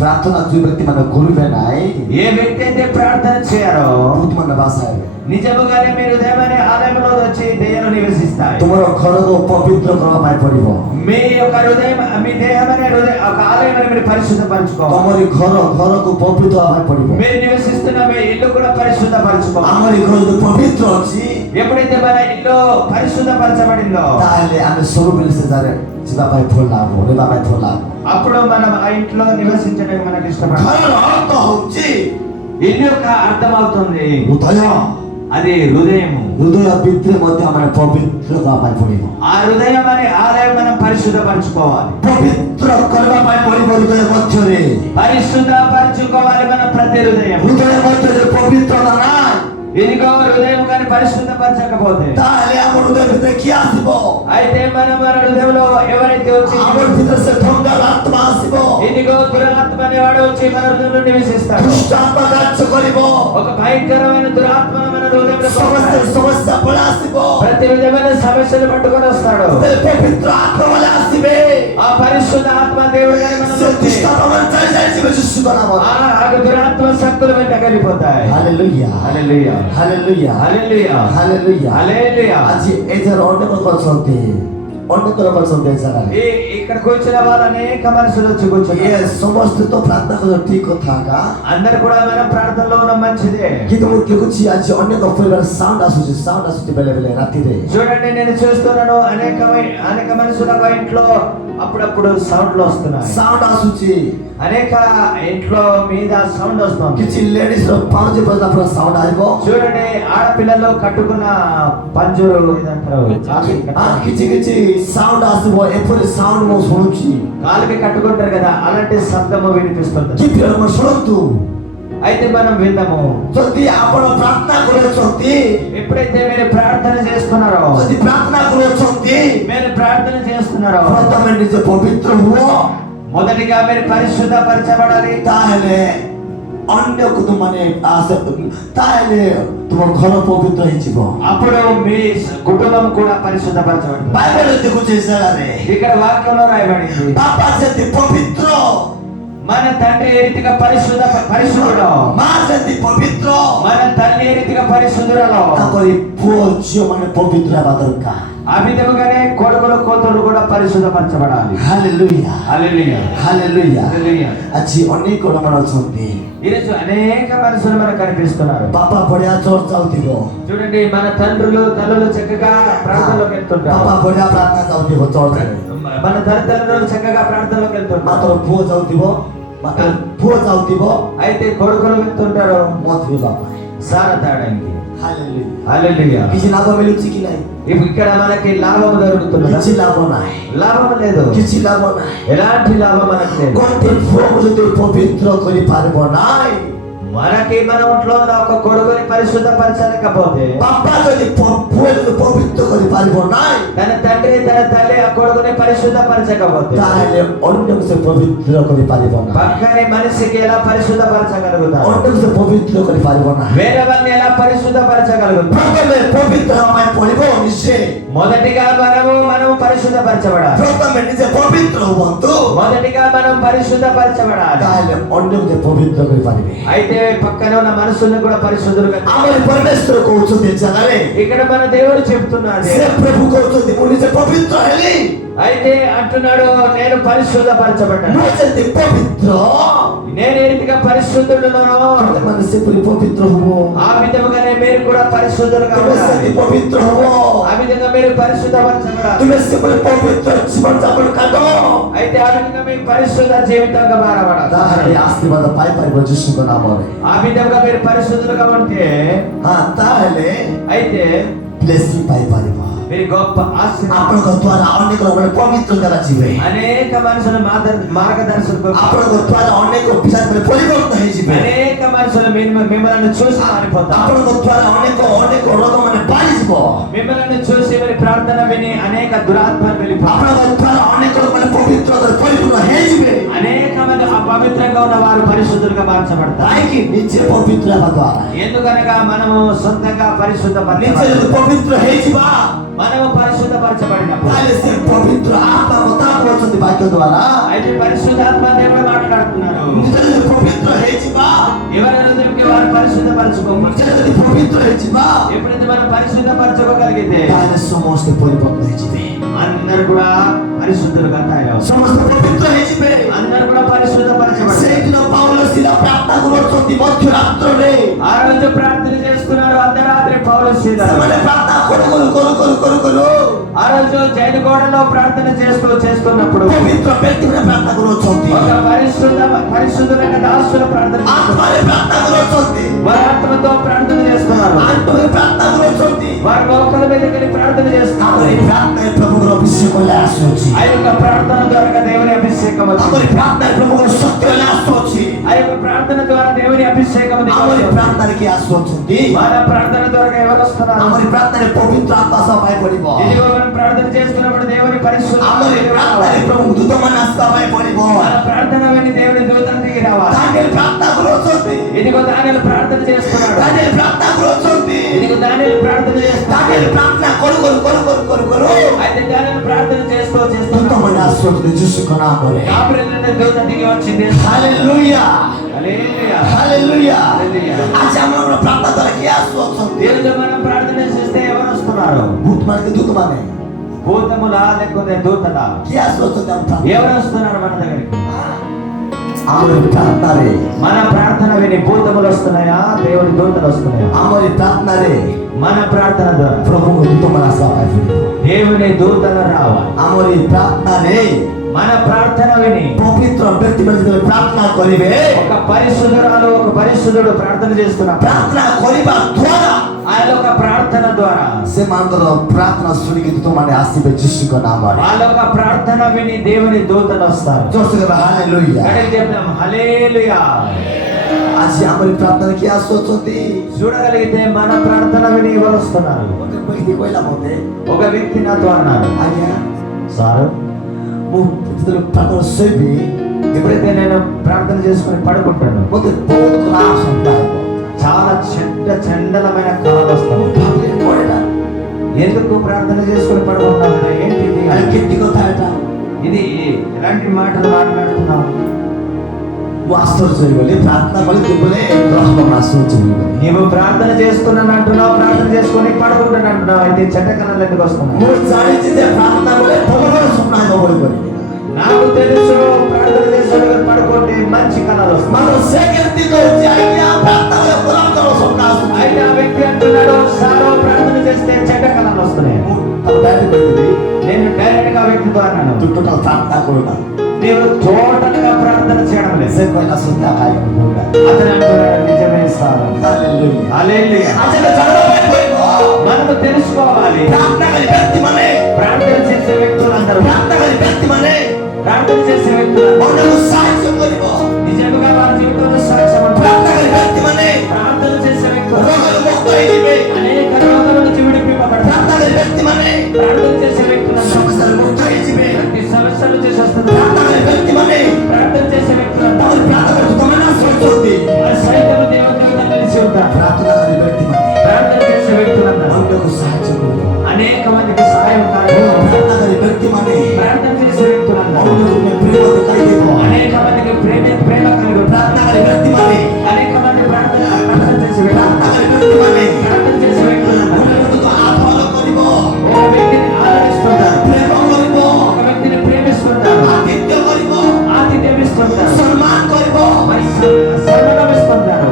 ପ୍ରାର୍ଥନା ଯୋଉ ବ୍ୟକ୍ତି ମାନେ କରିବେ ନାହିଁ, ఏ వ్యక్తి అయితే ప్రార్థన చేయారో ଭୂତ ମାନେ ବାସ ହେବେ। నిజముగానే మీరు దేవని ఆలయంలో వచ్చి దెయ్యాలు నివసిస్తాయి. ତୁମର ଘରକୁ ପବିତ୍ର କରିବା ପାଇଁ ପଡିବ। మీ యొక్క హృదయం, మీ దేహం అనే ఒక ఆలయం మీరు పరిశుద్ధపరచుకోవాలి. ତମରି ଘରକୁ ପବିତ୍ର ହେବା ପାଇଁ ପଡିବ। మీరు నివసిస్తున్న మీ ఇల్లు కూడా పరిశుద్ధపరచుకోవాలి. ଆମରି ଘର ଯଦି ପବିତ୍ର ଅଛି, ఎప్పుడైతే మన ఇల్లు పరిశుద్ధపరచబడిందో ତାହେଲେ ଆମେ ସବୁବେଳେ ସେ ଜାଗାରେ ଯିବା ପାଇଁ ଭଲ ଲାଗବ, ରହିବା ପାଇଁ ଭଲ ଲାଗବ। అప్పుడు మనం ఆ ఇంట్లో నివసించడానికి మనకి ఇష్టపడతాం. ଘରର ଅର୍ଥ ହଉଛି ఇల్లు యొక్క అర్థం అవుతుంది ହୃଦୟ। అది హృదయము. ହୃଦୟ ଭିତରେ ମଧ୍ୟ ଆମେ ପବିତ୍ର ହେବା ପାଇଁ ପଡିବ। ఆ హృదయం అనే ఆలయం మనం పరిశుద్ధపరచుకోవాలి. ପବିତ୍ର କରିବା ପାଇଁ ପଡିବ। ହୃଦୟ ମଧ୍ୟରେ, పరిశుద్ధపరచుకోవాలి మన ప్రతి హృదయం. ହୃଦୟ ମଧ୍ୟରେ ପବିତ୍ରତା ନାହିଁ, ఇదిగో హృదయం కానీ పరిశుద్ధపరచకపోతే ତାହେଲେ ଆମ ହୃଦୟ ଭିତରେ କିଏ ଆସିବ? అయితే మన హృదయంలో ఎవరైతే వచ్చి ଆମ ଭିତରେ ସେ ଠଙ୍ଗାର ଆତ୍ମା ଆସିବ, ఇదిగో దురాత్మ అనేవాడు వచ్చి మన హృదయంలో నివసిస్తాడు. ଦୁଷ୍ଟ ଆତ୍ମା କାର୍ଯ୍ୟ କରିବ, ఒక భయంకరమైన దురాత్మ మన హృదయంలో ସମସ୍ୟା ପଳେଇ ଆସିବ। ప్రతి విధమైన సమస్యలు పట్టుకొని వస్తాడు. ସେ ପବିତ୍ର ଆତ୍ମା ମାନେ ଆସିବେ, ఆ పరిశుద్ధ ఆత్మ దేవుడు గాని ସେ మనలో ఉంటే ଦୁଷ୍ଟ ଆତ୍ମା ମାନେ ଚାଲି ଯାଇଯିବେ ଯୀଶୁଙ୍କ ନାମରେ। ఆ దురాత్మ శక్తులు వెంట కలిపోతాయి. Hallelujah, hallelujah, hallelujah, hallelujah, hallelujah. హల్లెలూయా. ଆଜି ଏ ଜାଗାରେ ଅନେକ ଲୋକ ଅଛନ୍ତି, ଅନେକ ଲୋକ ଅଛନ୍ତି ଏ ଜାଗାରେ। ఇక్కడికి వచ్చిన వాళ్ళు అనేక మనుషులు వచ్చి కూర్చున్నారు. ସମସ୍ତେ ତ ପ୍ରାର୍ଥନା କରିବା ଠିକ କଥା ଆକା, అందరు కూడా మనం ప్రార్థనలో ఉన్న మంచిదే. କିନ୍ତୁ ମୁଁ ଦେଖୁଛି ଆଜି ଅନେକ ପରିବାର ସାଉଣ୍ଡ ଆସୁଛି ବେଳେ ବେଳେ ରାତିରେ। చూడండి, నేను చూస్తున్నాను అనేక మనుషుల ఇంట్లో అప్పుడప్పుడు సౌండ్లు వస్తున్నాయి. ସାଉଣ୍ଡ ଆସୁଛି, అనేక ఇంట్లో మీద సౌండ్ వస్తుంది. କିଛି ଲେଡିଜ ର ପାଉଁଜି ବଜିଲା ପୁରା ସାଉଣ୍ଡ ଆସିବ। చూడండి, ఆడపిల్లలు కట్టుకున్న పంజురు ఇదంటారు, କିଛି ସାଉଣ୍ଡ ଆସିବ। ଏପରି ସାଉଣ୍ଡ ମୁଁ ଶୁଣୁଛି, కాలుకి కట్టుకుంటారు కదా, అలాంటి శబ్దము వినిపిస్తుంది. କି ପିଲା ଶୁଣନ୍ତୁ, అయితే మనం విందాము. ଯଦି ଆପଣ ପ୍ରାର୍ଥନା କରୁଛନ୍ତି, ఎప్పుడైతే మీరు ప్రార్థన చేస్తున్నారో, ଯଦି ପ୍ରାର୍ଥନା କରୁଛନ୍ତି, మీరు ప్రార్థన చేస్తున్నారో ପ୍ରଥମେ ନିଜେ ପବିତ୍ର ହୁଅ, మొదటిగా మీరు పరిశుద్ధపరచబడాలి. ତାହେଲେ ଅନ୍ୟକୁ ତୁମମାନେ ତାହେଲେ ତୁମ ଘର ପବିତ୍ର ହେଇଯିବ। అప్పుడు మీ కుటుంబం కూడా పరిశుద్ధపరచబడుతుంది. ବାଇବେଲ ଦେଖୁଛି ଏ ଜାଗାରେ ఇక్కడ వాక్యంలో రాయబడింది, ବାପା ଯେତେ ପବିତ୍ର, మన తండ్రి ఏ రీతిగా పరిశుద్ధుడు, ମା ସେମିତି ପବିତ୍ର, మన తల్లి ఏ రీతిగా పరిశుద్ధురాలో, ତାଙ୍କରି ପୁଅ ଝିଅ ମାନେ ପବିତ୍ର ହେବା ଦରକାର। ఆ విధముగానే కొడుకులు కూతురు కూడా పరిశుద్ధపరచబడాలి। Hallelujah hallelujah hallelujah. హల్లెలూయా। ଆଜି ଅନେକ ଲୋକମାନେ ଅଛନ୍ତି, ఈరోజు అనేక మనుషులు మనకు కనిపిస్తున్నారు। ବାପା ବଢିଆ ଚର୍ଚ୍ଚ ଯାଉଥିବ, చూడండి, మన తండ్రులు తల్లులు చక్కగా ప్రార్థనలోకి వెళ్తుంటారు। ବାପା ବଢିଆ ପ୍ରାର୍ଥନା ଯାଉଥିବ ଚର୍ଚ୍ଚରେ, మన తల్లిదండ్రులు చక్కగా ప్రార్థనలోకి వెళ్తుంటారు। ମାତ୍ର ପୁଅ ଯାଉଥିବ, ମାତ୍ର ପୁଅ ଯାଉଥିବ అయితే కొడుకులు వెళ్తుంటారు ମତ ବାପା। సార తాడానికి। ହାଲେଲୁୟା। హల్లెలూయా। କିଛି ଲାଭ ମିଳୁଛି କି ନାହିଁ? ఇక్కడ మనకి లాభం దొరుకుతుంది, କିଛି ଲାଭ ନାହିଁ, లాభం లేదు, କିଛି ଲାଭ ନାହିଁ। ఎలాంటి లాభం మనకు లేదు। ଗୋଟେ ପୁଅକୁ ଯଦି ପବିତ୍ର କରିପାରିବ ନାହିଁ, మనకి మన ఒంట్లో ఉన్న ఒక కొడుకుని పరిశుద్ధపరచలేకపోతే, ବାପା ଯଦି ପୁଅକୁ ପବିତ୍ର କରିପାରିବ ନାହିଁ, తన తండ్రి తన తల్లి ఆ కొడుకుని పరిశుద్ధపరచకపోతే, ତାହେଲେ ଅନ୍ୟକୁ ସେ ପବିତ୍ର କରିପାରିବ ନାହିଁ, పక్కనే మనిషికి ఎలా పరిశుద్ధపరచగలుగుతారు? ଅନ୍ୟକୁ ସେ పవిତ୍ର କରିପାରିବ ନାହିଁ। వేరే వాళ్ళని ఎలా పరిశుద్ధపరచగలుగుతారు? ପ୍ରଥମେ ପବିତ୍ର ହେବା ପାଇଁ ପଡ଼ିବ ନିଜେ। మొదటిగా మనము పరిశుద్ధపరచబడాలి। ପ୍ରଥମେ ନିଜେ ପବିତ୍ର ହୁଅନ୍ତୁ, మొదటిగా మనం పరిశుద్ధపరచబడాలి। ତାହେଲେ ଅନ୍ୟକୁ ସେ ପବିତ୍ର କରିପାରିବେ। అయితే పక్కన ఉన్న మనుషుల్ని కూడా పరిశుద్ధులుగా ଆମର ପରମେଶ୍ୱର କହୁଛନ୍ତି ଏ ଜାଗାରେ, ఇక్కడ మన దేవుడు చెప్తున్నాడు। ସେ ପ୍ରଭୁ କହୁଛନ୍ତି ମୁଁ ନିଜେ ପବିତ୍ର ହେଲି, అయితే అంటున్నాడు, నేను పరిశుద్ధపరచబడ్డాను। ମୁଁ ଯେମିତି ପବିତ୍ର నేను ఏ రీతిగా పరిశుద్ధుడునో ମାନେ ସେପରି ପବିତ୍ର ହବ, ఆ విధముగానే మీరు కూడా పరిశుద్ధులుగా ତୁମେ ఉండాలి। ସେମିତି ପବିତ୍ର ହବ, ఆ విధంగా మీరు పరిశుద్ధపరచబడాలి। ତୁମେ ସେପରି ପବିତ୍ର ଜୀବନ ଯାପନ କାଟ, అయితే ఆ విధంగా మీరు పరిశుద్ధ జీవితంగా మారబడాలి। ତାହେଲେ ଆଶୀର୍ବାଦ ପାଇପାରିବ ଯୀଶୁଙ୍କ ନାମରେ। ఆ విధంగా మీరు పరిశుద్ధులుగా ఉంటే ତାହେଲେ అయితే ବ୍ଲେସିଂ ପାଇପାରିବ। మీరు గొప్ప ఆశీర్వాదం, ଆପଣଙ୍କ ଦ୍ୱାରା ଅନେକ ଲୋକମାନେ ପବିତ୍ର ଜାଗା ଯିବେ, అనేక మనుషుల మార్గదర్శకులు, ଆପଣଙ୍କ ଦ୍ୱାରା ଅନେକ ପିଲାମାନେ ପରିବର୍ତ୍ତନ ହେଇଯିବେ, అనేక మనుషులు మిమ్మల్ని చూసి మారిపోతారు। ଆପଣଙ୍କ ଦ୍ୱାରା ଅନେକ ଅନେକ ରୋଗ ମାନେ ବାହାରିଯିବ, మిమ్మల్ని చూసి మరి ప్రార్థన విని అనేక దురాత్మలు వెళ్ళిపోతారు। ଆପଣଙ୍କ ଦ୍ୱାରା ଅନେକ ଲୋକମାନେ ପବିତ୍ରତାରେ ପରିପୂର୍ଣ୍ଣ ହେଇଯିବେ। అనేక మంది అపవిత్రంగా ఉన్న వారు పరిశుద్ధులుగా మార్చబడతారు। କାହିଁକି? ନିଜେ ପବିତ୍ର ହେବା ଦ୍ୱାରା। ఎందుకనగా మనము సొంతంగా ନିଜେ పరిశుద్ధపరచబడాలి। ଯଦି ପବିତ୍ର ହେଇଯିବା, మనము పరిశుద్ధపరచబడినప్పుడు ତାହେଲେ ସେ ପବିତ୍ର ଆତ୍ମା କଥା କହୁଛନ୍ତି ବାକ୍ୟ ଦ୍ୱାରା। అయితే పరిశుద్ధాత్మ దేవుడు మాట్లాడుతున్నారు। ନିଜେ ଯଦି ପବିତ୍ର ହେଇଯିବା, ఎవరి హృదయంకి వారు పరిశుద్ధపరచుకోవచ్చు। ନିଜେ ଯଦି పవిତ୍ର ହେଇଯିବା, ఎప్పుడైతే మనం పరిశుద్ధపరచుకోగలిగితే ତାହେଲେ ସମସ୍ତେ ପରିବର୍ତ୍ତନ ହେଇଯିବେ, అందరూ కూడా పరిశుద్ధులుగా తయారవుతారు। ସମସ୍ତେ ପବିତ୍ର ହେଇଯିବେ। అందరూ కూడా పరిశుద్ధపరచబడతారు। ସେଇଦିନ ପାଉଲ ଶିଲା ପ୍ରାର୍ଥନା କରୁଛନ୍ତି ମଧ୍ୟରାତ୍ରରେ, ఆ రోజు ప్రార్థన చేస్తున్నారు అర్ధరాత్రి పౌలు సీలాలు। ସେମାନେ ପ୍ରାର୍ଥନା କରୁ କରୁ କରୁ କରୁ କରୁ କରୁ ఆ రోజు జైలు గోడలో ప్రార్థన చేస్తున్నప్పుడు ପବିତ୍ର ବ୍ୟକ୍ତିମାନେ ପ୍ରାର୍ଥନା କରୁଛନ୍ତି, ఒక పరిశుద్ధులైన దాసులు ప్రార్థన చేస్తున్నారు। ଆତ୍ମାରେ ପ୍ରାର୍ଥନା କରୁଛନ୍ତି, వారి ఆత్మతో ప్రార్థన చేస్తున్నారు। ଆତ୍ମାରେ ପ୍ରାର୍ଥନା କରୁଛନ୍ତି। వారి మోకాళ్ళ మీదకి వెళ్ళి ప్రార్థన చేస్తున్నారు। ଆମରି ପ୍ରାର୍ଥନାରେ ପ୍ରଭୁଙ୍କର ଅଭିଷେକ ହେଲେ ଆସୁଅଛି, ఆ యొక్క ప్రార్థన ద్వారా దేవుని అభిషేకం ଆମରି వచ్చింది। ପ୍ରାର୍ଥନାରେ ପ୍ରଭୁଙ୍କର ସତ୍ୟ ହେଲେ ଆସୁଅଛି, ఆ యొక్క ప్రార్థన ద్వారా దేవుని అభిషేకం ଆମରି వచ్చింది। ପ୍ରାର୍ଥନାରେ କିଏ ଆସୁଅଛନ୍ତି? మన ప్రార్థన ద్వారా ఎవరు వస్తున్నారు? ଆମରି ପ୍ରାର୍ଥନାରେ ପବିତ୍ର ଆତ୍ମା ସହ ପାଇଁ ପଡିବ, ఇదిగో మనం ప్రార్థన చేస్తున్నప్పుడు దేవుని పరిశుద్ధ ଆମରି ପ୍ରାର୍ଥନାରେ ପ୍ରଭୁ ଦୂତମାନେ ଆସିବା ପାଇଁ ପଡିବ। మన ప్రార్థన విని దేవుని దూతలు దిగి రావాలి। ଦାନିଏଲ ପ୍ରାର୍ଥନା କରୁଛନ୍ତି, ఇదిగో దానియేలు ప్రార్థన చేస్తున్నాడు। ଦାନିଏଲ ପ୍ରାର୍ଥନା କରୁଛନ୍ତି, ఇదిగో దానియేలు ప్రార్థన చేస్తున్నాడు। ଦାନିଏଲ ପ୍ରାର୍ଥନା କରୁ କରୁ କରୁ కరు కరు కరు అయితే దానియేలు ప్రార్థన చేస్తూ దూతମାନେ ଆସୁଛନ୍ତି ଯୀଶୁଙ୍କ ନାମରେ। గాబ్రియేల్ అనే దూత దిగి వచ్చింది। Hallelujah hallelujah hallelujah. హల్లెలూయా। ଆଜି ଆମର ପ୍ରାର୍ଥନା ଦ୍ୱାରା କିଏ ଆସୁଅଛନ୍ତି? ఈ రోజు మనం ప్రార్థన చేస్తే ఎవరు వస్తున్నారు? ଭୂତମାନେ ଦୂତମାନେ భూతములా లేకపోతే దూతలా? କିଏ ଆସୁଅଛନ୍ତି ଆମ ପ୍ରାର୍ଥନା? ఎవరు వస్తున్నారు మన దగ్గరికి? ଆମରି ପ୍ରାର୍ଥନାରେ మన ప్రార్థన విని భూతములు వస్తున్నాయా దేవుని దూతలు వస్తున్నాయా? ଆମରି ପ୍ରାର୍ଥନାରେ మన ప్రార్థన ద్వారా ପ୍ରଭୁଙ୍କ ଦୂତମାନେ ଆସିବା ପାଇଁ ପଡିବ। దేవుని దూతలు రావాలి। ଆମରି ପ୍ରାର୍ଥନାରେ మన ప్రార్థన విని ପବିତ୍ର ବ୍ୟକ୍ତିମାନେ ଯେତେବେଳେ ପ୍ରାର୍ଥନା କରିବେ, ఒక పరిశుద్ధురాలు ఒక పరిశుద్ధుడు ప్రార్థన చేస్తున్నారు। ପ୍ରାର୍ଥନା କରିବା ଦ୍ୱାରା ఆయన ఒక ప్రార్థన ద్వారా ସେମାନଙ୍କର ପ୍ରାର୍ଥନା ଶୁଣିକି ଦୂତମାନେ ଆସିବେ ଯୀଶୁଙ୍କ ନାମରେ। వాళ్ళ ఒక ప్రార్థన విని దేవుని దూతలు వస్తారు। ଜୋରସେ କହିବା ହାଲେଲୁୟା। గట్టిగా చెప్దాం హల్లెలూయా। ଆଜି ଆମରି ପ୍ରାର୍ଥନା କିଏ ଆସୁଅଛନ୍ତି? చూడగలిగితే మన ప్రార్థన విని ఎవరు వస్తున్నారు? ଗୋଟେ ବ୍ୟକ୍ତି କହିଲା ମତେ, ఒక వ్యక్తి నాతో అన్నారు, ଆଜ୍ଞା సార్ ମୁଁ ଯେତେବେଳେ ପ୍ରାର୍ଥନା ଶୋଇବି, ఎప్పుడైతే నేను ప్రార్థన చేసుకుని పడుకుంటాను ମତେ ବହୁତ କଳା ଆସନ୍ତା ହେବ। చాలా చండలమైన కళలు వస్తాయి। ଭାବିଲି କ'ଣ ଏଇଟା? ఎందుకు ప్రార్థన చేసుకుని పడుకుంటాను? ఏంటిది? ଆରେ କେମିତି କଥା ଏଇଟା? ఇది ఎలాంటి మాటలు మాట్లాడుతున్నావు? ମୁଁ ଆଶ୍ଚର୍ଯ୍ୟ ହେଇଗଲି ପ୍ରାର୍ଥନା କଲି ତୁ ବୋଲେ ମୁଁ ଆଶ୍ଚର୍ଯ୍ୟ ହେଇଗଲି నీవు ప్రార్థన చేస్తున్నాను అంటున్నావు, ప్రార్థన చేసుకొని పడుకుంటాను అంటున్నావు, అయితే చెడ్డ కళలు ఎందుకు వస్తున్నాయి? ମୁଁ ଜାଣିଛି ଯେ ପ୍ରାର୍ଥନା କଲେ ଭଲ ଭଲ ସ୍ୱପ୍ନ ଆସିବ ବୋଲି କରିକି నాకు తెలుసు ప్రార్థన చేసేవాడు పడుకుంటే మంచి కళలు వస్తాయి. ମାତ୍ର ସେ କେମିତି କହୁଛି ଆଜ୍ଞା ପ୍ରାର୍ଥନା କଲେ ଭଲ ଭଲ ସ୍ୱପ୍ନ ଆସୁଛି అయితే ఆ వ్యక్తి అంటున్నాడు సారో ప్రార్థన చేస్తే చెడ్డ కళలు వస్తున్నాయి. ମୁଁ ତାକୁ ଡାଇରେକ୍ଟ କହିଥିଲି నేను డైరెక్ట్ గా వ్యక్తితో అన్నాను, ତୁ ଟୋଟାଲ ପ୍ରାର୍ଥନା କରୁନା నీవు టోటల్ గా ప్రార్థన చేయడం లేదు. ସେ କହିଲା ସନ୍ଧ୍ୟା ଖାଇବାକୁ ପଡିଲା అతను అంటున్నాడు నిజమే సార్. హల్లెలూయా. మనము తెలుసుకోవాలి ପ୍ରାର୍ଥନା କରି ବ୍ୟକ୍ତିମାନେ ప్రార్థన చేసే వ్యక్తులందరూ ପ୍ରାର୍ଥନା କରି ବ୍ୟକ୍తిମାନେ ప్రార్థన చేసే వ్యక్తులు ଅନ୍ୟକୁ ସାହାଯ୍ୟ କରିବ నిజంగా వారి జీవితంలో సాక్ష్యం ఉంటుంది. ପ୍ରାର୍ଥନା କରି ବ୍ୟକ୍ତିମାନେ ప్రార్థన చేసే వ్యక్తులు ରୋଗରୁ ମୁକ୍ତ ହେଇଯିବେ అనేక రోగాల నుంచి విడిపింపబడతారు. ପ୍ରାର୍ଥନା କରି ବ୍ୟକ୍ତିମାନେ ప్రార్థన చేసే వ్యక్తులు ସମସ୍ୟାରୁ ముక్ତ ହେଇଯିବେ ప్రతి సమస్యల నుంచి వస్తుంది. ପ୍ରାର୍ଥନା କରି ବ୍ୟକ୍తిମାନେ ప్రార్థన చేసే వ్యక్తులు ତାଙ୍କର ପ୍ରାର୍ଥନା ଦୂତମାନେ ଆସୁଛନ୍ତି సైతం దేవతలుగా నిలిచి ఉంటారు. ପ୍ରାର୍ଥନା କରି ବ୍ୟକ୍ତିମାନେ ప్రార్థన చేసే వ్యక్తులందరూ ଅନ୍ୟକୁ ସାହାଯ୍ୟ କରିବ అనేక మందికి సహాయం ପ୍ରାର୍ଥନା କରି ବ୍ୟକ୍ତିମାନେ ప్రార్థన చేసే వ్యక్తులందరూ ଅନ୍ୟକୁ ପ୍ରେମ ଦେଖାଇଦେବ అనేక మందికి ప్రేమ కలిగి ପ୍ରାର୍ଥନା କରି ବ୍ୟକ୍ତିମାନେ అనేక మంది ప్రార్థన చేసే ପ୍ରାର୍ଥନା କରି ବ୍ୟକ୍ତିମାନେ ప్రార్థన చేసే వ్యక్తులందరూ ଅନ୍ୟକୁ ଆହ୍ୱାନ କରିବ ఒక వ్యక్తిని ఆదరిస్తుంటారు, ପ୍ରେମ କରିବ ఒక వ్యక్తిని ప్రేమిస్తుంటారు, ଆତିథ୍ୟ କରିବ ఆతిథ్యం ఇస్తుంటారు, ସମ୍ମାନ କରିବ మరి సన్మానం ఇస్తుంటారు.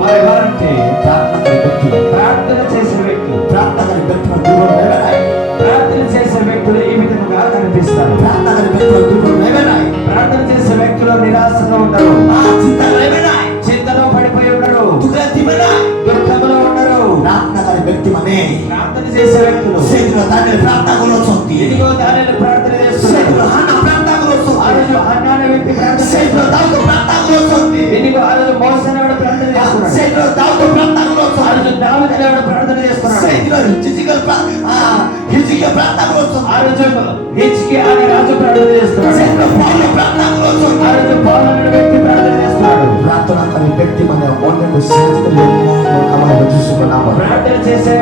మరి వారంటే ପ୍ରାର୍ଥନା କରି ବ୍ୟକ୍ତି ప్రార్థన చేసే వ్యక్తులు ପ୍ରାର୍ଥନା କରି ବ୍ୟକ୍ତିର ଦୁର୍ବଳ ରହିବେ ନାହିଁ ప్రార్థన చేసే వ్యక్తులు ఈ విధంగా కనిపిస్తారు. ପ୍ରାର୍ଥନା କରି ବ୍ୟକ୍ତିର ଦୁର୍ବଳ ରହିବେ ନାହିଁ ప్రార్థన చేసే వ్యక్తులు నిరాశగా ఉండరు, ଚିନ୍ତା ରହିବେ ନାହିଁ చింతలో పడిపోయి ఉండరు, ଦୁଃଖରେ ଥିବେ ନାହିଁ దుఃఖంలో ఉండరు. ପ୍ରାର୍ଥନାକାରୀ ବ୍ୟକ୍ତିମାନେ ప్రార్థన చేసే వ్యక్తులు ସେଇଦିନ ଦାନିଏଲ ପ୍ରାର୍ଥନା କରୁଛନ୍ତି ఇదిగో దానియేలు ప్రార్థన చేస్తున్నాడు. ସେଇଦିନ ହାନା ପ୍ରାର୍ଥନା ఆ କରୁଛନ୍ତି రోజు హన్నా అనే వ్యక్తి ప్రార్థన ସେଇଦିନ చేస్తున్నాడు. ଦାଉଦ ପ୍ରାର୍ଥନା କରୁଛନ୍ତି ఇదిగో ఆ రోజు మోసే అనేవాడు ప్రార్థన చేస్తున్నాడు. ସେଇଦିନ ଦାଉଦ ପ୍ରାର୍ଥନା ఆ రోజు କରୁଛନ୍ତି దావీదు అనేవాడు ప్రార్థన చేస్తున్నాడు. ସେଇଦିନ ହିଜିକିଏଲ ହିଜିକିଏଲ ପ୍ରାର୍ଥନା କରୁଛନ୍ତି ఆ రోజు హిజ్కియా అనే రాజు ప్రార్థన చేస్తున్నాడు. ସେଇଦିନ ପౌଲ ପ୍ରାର୍ଥନା ఆ କରୁଛନ୍ତି రోజు పౌలు అనే వ్యక్తి ప్రార్థన చేస్తున్నాడు. ପ୍ରାର୍ଥନାକାରୀ ବ୍ୟକ୍ତିମାନେ ଅନ୍ୟକୁ ସାହାଯ୍ୟ କରିବେ ଆମର ଯୀଶୁଙ୍କ ନାମରେ ప్రార్థన చేసే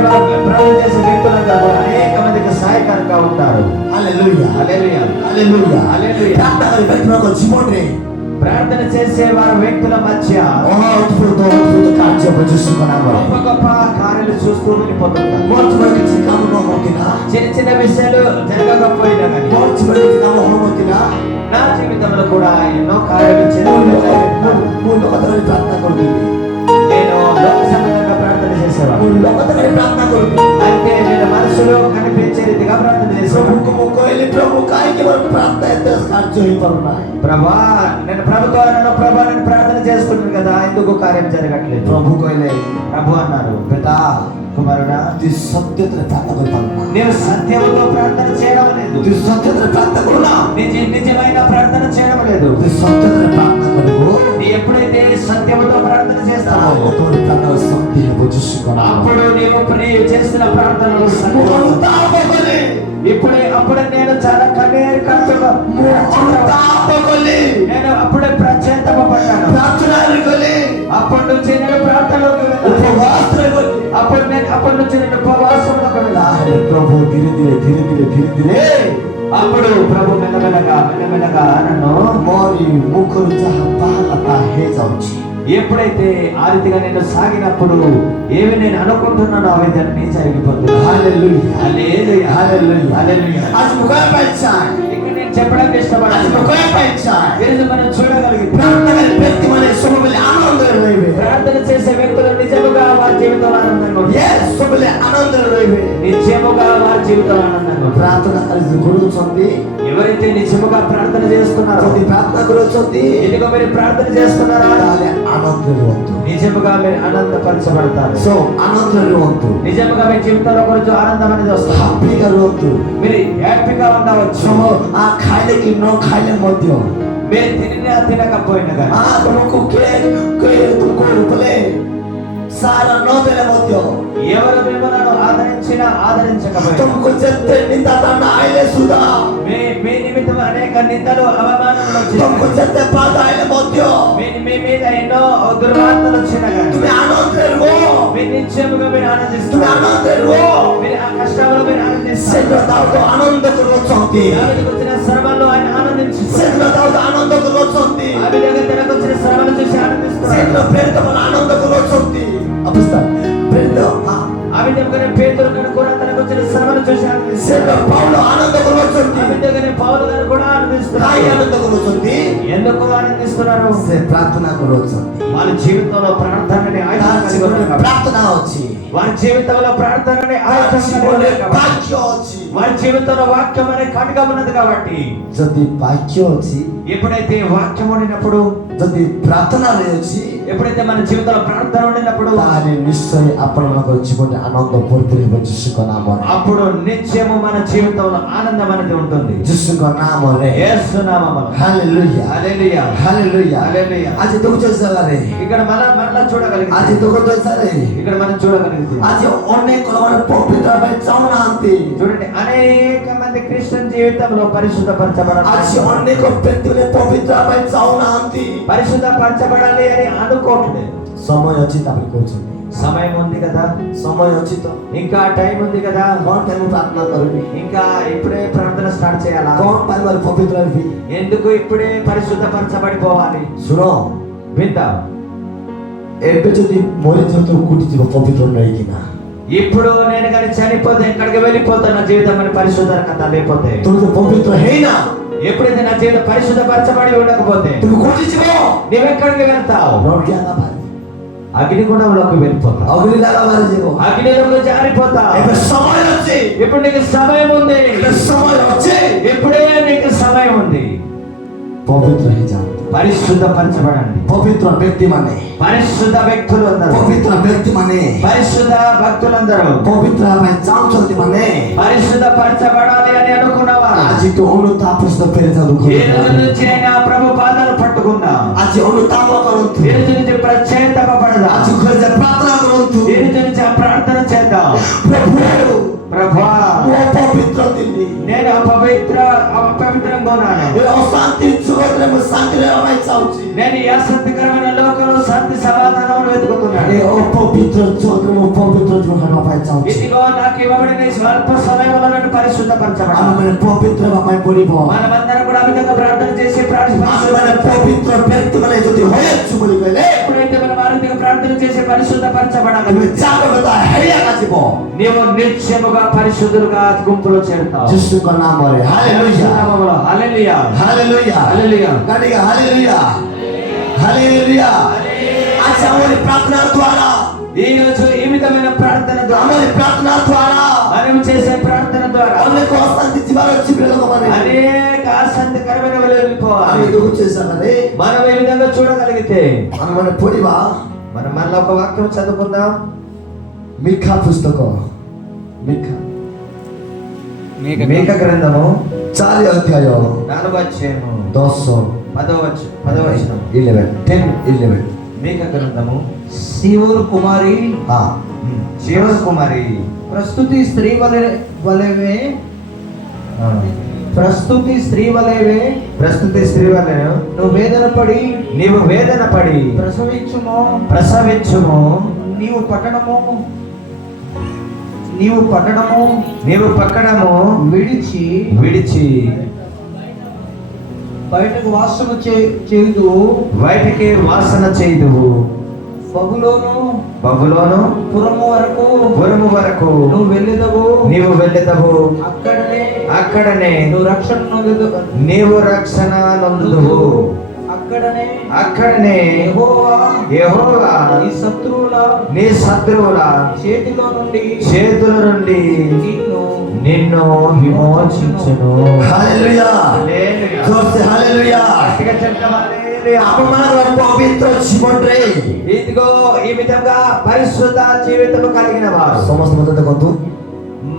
వ్యక్తులందరూ కూడా అనేక మందికి సహాయకరంగా ఉంటారు. Hallelujah hallelujah. Hallelujah hallelujah. ପ୍ରାର୍ଥନାକାରୀ ବ୍ୟକ୍ତିମାନଙ୍କ ଜୀବନରେ ప్రార్థన చేసే వారి వ్యక్తుల మధ్య ଅଦ୍ଭୁତ କାର୍ଯ୍ୟ ଯୀଶୁଙ୍କ ନାମରେ గొప్ప గొప్ప కార్యాలు చూస్తూ వెళ్ళిపోతుంటారు. ମୋର ଜୀବନରେ କିଛି କାମ ନ ହଉଥିଲା చిన్న చిన్న విషయాలు జరగకపోయినా కానీ ମୋର ଜୀବନରେ କିଛି କାମ ହଉନଥିଲା నా జీవితంలో కూడా ఎన్నో కార్యాలు ମୁଁ ଲୋକତାରେ ପ୍ରାର୍ଥନା କରିଦେବି నేను లోక సంబంధంగా ప్రార్థన చేసేవాడు. ମୁଁ ଲୋକତାରେ ପ୍ରାର୍ଥନା କରିବି అయితే నేను మనసులో కనిపించే రీతిగా ప్రార్థన చేసేవాడు. ପ୍ରଭୁଙ୍କୁ ମୁଁ କହିଲି ପ୍ରଭୁ କାହିଁକି ମୋର ପ୍ରାର୍ଥନା ଏତେ କାର୍ଯ୍ୟ ହେଇପାରୁନାହିଁ ప్రభా నేను ప్రభుతో అన్నాను, ప్రభా నేను ప్రార్థన చేస్తున్నాను కదా, ఎందుకు కార్యం జరగట్లేదు? ପ୍ରଭୁ କହିଲେ ప్రభు అన్నారు, ବେଟା కుమారుడా ତୁ ସତ୍ୟତରେ ପ୍ରାର୍ଥନା କରିପାରୁନା నేను సత్యముతో ప్రార్థన చేయడం లేదు, ତୁ ସତ୍ୟତରେ ପ୍ରାର୍ଥନା କରୁନା నిజమైన ప్రార్థన చేయడం లేదు. ତୁ ସତ୍ୟତରେ ପ୍ରାର୍ଥନା କରିବୁ నీ ఎప్పుడైతే సత్యముతో ప్రార్థన చేస్తావో ତାହେଲେ ତୋର ପ୍ରାର୍ଥନା ଶକ୍ତି ହେବ ଯୀଶୁଙ୍କ ନାମରେ అప్పుడు నీవు చేసిన ప్రార్థనలు ମୁଁ సత్యం. ଅନୁତାପ କଲି అప్పుడే నేను చాలా కన్నీరు కాచుగా ମୁଁ ଅନୁତାପ କଲି నేను అప్పుడే ప్రత్యేకపడ్డాను. ପ୍ରାର୍ଥନାରେ କଲି అప్పటి నుంచి నేను ప్రార్థనలోకి వెళ్ళాను. ଉପବାସରେ କଲି అప్పటి నుంచి నేను ఉపవాసంలోకి వెళ్ళాను. ତାହେଲେ ପ୍ରଭୁ ଧୀରେ ଧୀରେ అప్పుడు ప్రభు మెల్లమెల్లగా నన్ను ମୋରି ମୁଖରୁ ଯାହା ବାହାରିଲା ତାହା ହେଇଯାଉଛି ఎప్పుడైతే ఆ రీతిగా నేను సాగినప్పుడు ఏవి నేను అనుకుంటున్నానో అవి దాన్ని జరిగిపోతుంది. Hallelujah hallelujah. ହାଲେଲୁୟା హల్లెలూయా. ଆଜି ମୁଁ କହିବା ପାଇଁ ଚାହେଁ ఇక్కడ నేను చెప్పడానికి ଆଜି ఇష్టపడాలి, ମୁଁ କହିବା ପାଇଁ ଚାହେଁ ఈరోజు మనం చూడగలిగితే ପ୍ରାର୍ଥନାକାରୀ ବ୍ୟକ୍ତିମାନେ ସବୁବେଳେ ଆନନ୍ଦରେ ରହିବେ ప్రార్థన చేసే వ్యక్తులు నిజముగా వారి జీవితంలో ఆనందంగా ఉంటారు. Yes, ସବୁବେଳେ ଆନନ୍ଦରେ ରହିବେ నిజముగా వారి జీవితంలో ఆనందంగా ఉంటారు. ପ୍ରାର୍ଥନାକାରୀ ଯୋଉ କରୁଛନ୍ତି ఎవరైతే నిజముగా ప్రార్థన చేస్తున్నారో, ଯଦି ପ୍ରାର୍ଥନା କରୁଛନ୍ତି ఇదిగో మీరు ప్రార్థన చేస్తున్నారా, ତାହେଲେ ଆନନ୍ଦରେ ରୁହନ୍ତୁ నిజముగా మీరు ఆనందపరచబడతారు. సో ఆనందରେ ରୁହନ୍ତୁ నిజముగా మీ జీవితంలో కొంచెం ఆనందం అనేది వస్తుంది. ହାପିగా ରୁହନ୍ତୁ మీరు హ్యాపీగా ఉండవచ్చు. ସମ ଖାଇଲେ କି ନ ଖାଇଲେ ମଧ୍ୟ మీరు తినకపోయినా కానీ ତୁମକୁ ତୁମକୁ ବୋଲେ ସାର ନ ଦେଲେ ମଧ୍ୟ ఎవరు మిమ్మల్ని ఆదరించినా ఆదరించకపోయినా ତୁମକୁ ଯେତେ ନିନ୍ଦା ତାନ ଆଇଲେ ସୁଦ୍ଧା మీ నిమిత్తం అనేక నిందలు అవమానాలు ତୁମକୁ వచ్చినా, ଯେତେ ବାଧ ଆଇଲେ ମଧ୍ୟ మీ మీద ఎన్నో దుర్వార్తలు వచ్చినా కానీ ତୁମେ ଆନନ୍ଦରେ ରୁହ మీ నిశ్చయముగా మీరు ତୁମେ ఆనందిస్తున్నారు. ଆନନ୍ଦରେ ରୁହ మీరు ఆ కష్టంలో మీరు ఆనందిస్తారు. ସେଦିନ ଦାଉଦ ଆନନ୍ଦ କରୁଅଛନ୍ତି దావీదుకు వచ్చిన శ్రమల్లో ఆయన ఆనందించారు. ସେଦିନ ଦାଉଦ ଆନନ୍ଦ କରୁଅଛନ୍ତି ఆ విధంగా పేతురు ప్రేతమైన ఆనందకు వచ్చి అపస్తలు ప్రేత ఆ విధంగానే పేతురు గారు కూడా తనకు వచ్చిన శ్రమను చూసి ఆనందిస్తున్నారు. పౌలు ఆనందకు వచ్చి ఆ విధంగానే పౌలు గారు కూడా ఆనందిస్తున్నారు. కాయ ఆనందకు వచ్చి ఎందుకు ఆనందిస్తున్నారు? ప్రార్థనకు వచ్చి వాళ్ళ జీవితంలో ప్రార్థనని ప్రార్థన వచ్చి వారి జీవితంలో ప్రార్థనని వారి జీవితంలో వాక్యం అనే కనుక ఉన్నది కాబట్టి ଯଦି ବାକ୍ୟ ଅଛି ఎప్పుడైతే వాక్యం ఉండినప్పుడు ଯଦି ପ୍ରାର୍ଥନା ଅଛି ఎప్పుడైతే మన జీవితంలో ప్రార్థన ఉండినప్పుడు ତାହେଲେ ନିଶ୍ଚୟ ଆପଣଙ୍କ ଜୀବନରେ ଆନନ୍ଦ ଭର୍ତ୍ତି ହେବ ଯୀଶୁଙ୍କ ନାମରେ అప్పుడు నిత్యము మన జీవితంలో ఆనందం అనేది ఉంటుంది ଯୀଶୁଙ୍କ ନାମରେ యేసు నామములో ହାଲେଲୁୟା హల్లెలూయా ହାଲେଲୁୟା హల్లెలూయా ଆଜି ଦେଖୁଛ ଜାଗାରେ ఇక్కడ మరలా చూడగలిగితే ଆଜି ଦେଖୁଛ ଜାଗାରେ ఇక్కడ మనం చూడగలిగితే ଆଜି ଅନେକ ଲୋକମାନେ ପବିତ୍ର ପାଇଁ ଚାହୁଁନାହାନ୍ତି చూడండి అనేక మంది క్రిస్టియన్ జీవితంలో పరిశుద్ధపరచబడాలి ଆଜି ଅନେକ ବ୍ୟକ୍ତିମାନେ ପବିତ୍ର ପାଇଁ ଚାହୁଁନାହାନ୍ତି పరిశుద్ధపరచబడాలి అని అనుకోవట్లేదు. ସମୟ ଅଛି ତାପରେ କହୁଛନ୍ତି సమయం ఉంది కదా, ସମୟ ଅଛି ତ ఇంకా టైం ఉంది కదా, କଣ ପାଇଁ ମୁଁ ପ୍ରାର୍ଥନା କରିବି ఇంకా ఇప్పుడే ప్రార్థన స్టార్ట్ చేయాలా, କଣ ପାଇଁ మరి ପବିତ୍ର ହେବି ఎందుకు ఇప్పుడే పరిశుద్ధపరచబడిపోవాలి? ଶୁଣ విందాం. ଏବେ ଯଦି ମରିଯିବ ତ କୋଉଠି ଯିବ ପବିତ୍ର ନେଇକିନା ఇప్పుడు నేను కానీ చనిపోతే ఎక్కడికి వెళ్ళిపోతా? నా జీవితం అని పరిశుద్ధత లేకపోతే, ତୁମେ ତ ପବିତ୍ର ହେଇନା ఎప్పుడైతే నా జీవితం పరిశుద్ధపరచబడి ఉండకపోతే ତୁମେ କୋଉଠି ଯିବ నువ్వెక్కడికి వెళ్తావు? ନରକିଆ가 ବାହାରି అగ్నిగుండంలోకి వెళ్ళిపోతావు, ଅଗ୍ନି ଜାଗା ବାହାରି ଯିବ అగ్నిలోకి జారిపోతావు. ଏବେ ସମୟ ଅଛି ఇప్పుడు నీకు సమయం ఉంది, ଏବେ ସମୟ ଅଛି ఇప్పుడే నీకు సమయం ఉంది. ପବିତ୍ର ହେଇଯାଆନ୍ତୁ పరిశుద్ధపరచబడండి. ପବିତ୍ର ବ୍ୟକ୍ତିମାନେ పరిశుద్ధ వ్యక్తులు అందరూ, ପବିତ୍ର ବ୍ୟକ୍ତିମାନେ పరిశుద్ధ భక్తులందరూ ପବିତ୍ର ହେବା ପାଇଁ ଚାହୁଁଛନ୍ତି ମାନେ పరిశుద్ధపరచబడాలి అని అనుకున్నవారు ଆଜିଠୁ ଅନୁତାପ ସହିତ ଫେରିଥାନ୍ତୁ ఏ రోజు నుంచి అయినా ప్రభు పాదాలు పట్టుకుందాం. ଆଜି ଅନୁତାପ କରନ୍ତୁ ఏ రోజు నుంచి ప్రత్యేకపడదాం. ଆଜି ଘରେ ଯାଇ ପ୍ରାର୍ଥନା କରନ୍ତୁ ఏ రోజు నుంచి ఆ ప్రార్థన చేద్దాం. ପ୍ରଭୁ ప్రభా, ମୁଁ ଅପବିତ୍ର ଥିଲି నేను అపవిత్రంగా ఉన్నాను. ଏ ଅଶାନ୍ତି ଜଗତରେ ମୁଁ ଶାନ୍ତି ରହିବା ପାଇଁ ଚାହୁଁଛି నేను ఈ అసంతికరమైన లోకంలో శాంతి సమాధానం వెతుకుతున్నాను. ଏ ଅପବିତ୍ର ଜଗତରେ ମୁଁ ପବିତ୍ର ଜୀବନ ହେବା ପାଇଁ ଚାହୁଁଛି ఇదిగో నాకు ఇవ్వబడిన ఈ స్వల్ప సమయంలో నన్ను పరిశుద్ధపరచబడాలి. ଆମେମାନେ ପବିତ୍ର ହେବା ପାଇଁ ପଡିବ మనమందరం కూడా ఆ విధంగా ప్రార్థన చేసి ଆମେମାନେ ପବିତ୍ର ବ୍ୟକ୍ତିମାନେ ଯଦି ହୋଇଛୁ ବୋଲି କହିଲେ ఎప్పుడైతే మనం ఆ రీతిగా ప్రార్థన చేసి పరిశుద్ధపరచబడాలి, ତୁମେ ଜାଗ୍ରତ ହେଇଆକା ଯିବ నీవు నిత్యముగా పరిశుద్ధులుగా గుంపులో చేరుతావు. ଯୀଶୁଙ୍କ ନାମରେ ହାଲେଲୁୟା హల్లెలూయా, ହାଲେଲୁୟା హల్లెలూయా. ଗାଡ଼ିగా ହାଲେଲୁୟା ହାଲେଲୁୟା ଆଜି ଆମରି ପ୍ରାର୍ଥନା ଦ୍ୱାରା ఈ రోజు ఈ విధమైన ప్రార్థన ద్వారా, ଆମରି ପ୍ରାର୍ଥନା ଦ୍ୱାରା మనం చేసే ప్రార్థన ద్వారా ଅନେକ ଅଶାନ୍ତି ଯିବାର ଅଛି ପ୍ରିୟ ଲୋକମାନେ అనేక ఆసక్తికరమైన వెళ్ళిపోవాలి. ଆମେ ଦେଖୁଛେ ସେମାନେ మనం ఏ విధంగా చూడగలిగితే ଆମେମାନେ ପଢିବା మనం మళ్ళీ ఒక వాక్యం చదువుకుందాం. ମିଖା ପୁସ୍ତକ ମିଖା మీకా గ్రంథము 4 ଅଧ୍ୟାୟ 4వ అధ్యాయము 10 10వ వచనం. 11 మీకా గ్రంథము సియోను కుమారి हा జీవన కుమారి ప్రస్తుతి స్త్రీ వలెవే ప్రస్తుతి స్త్రీ వలెవే ప్రస్తుతి స్త్రీ వలెను నువ్వు వేదన పడి నీవు వేదన పడి ప్రసవించుము. నీవు పట్టణము విడిచి బయటకు వాసన చేయదు బయటికి వాసన చేయుదువు. బబులోను పురము వరకు నువ్వు నీవు వెళ్ళెదవు. అక్కడనే నీవు రక్షణ నొందుదువు. అక్కడనే యెహోవా నీ శత్రువుల చేతుల నుండి నిన్ను విమోచించును. हालेलुया जोर से हालेलुया గట్టిగా చెప్తాం హల్లెలూయా. आपमार पवित्र जीवन रे ఇదిగో ఈ విధంగా పరిశుద్ధ జీవితము కలిగిన వారు समस्त मत देखंतु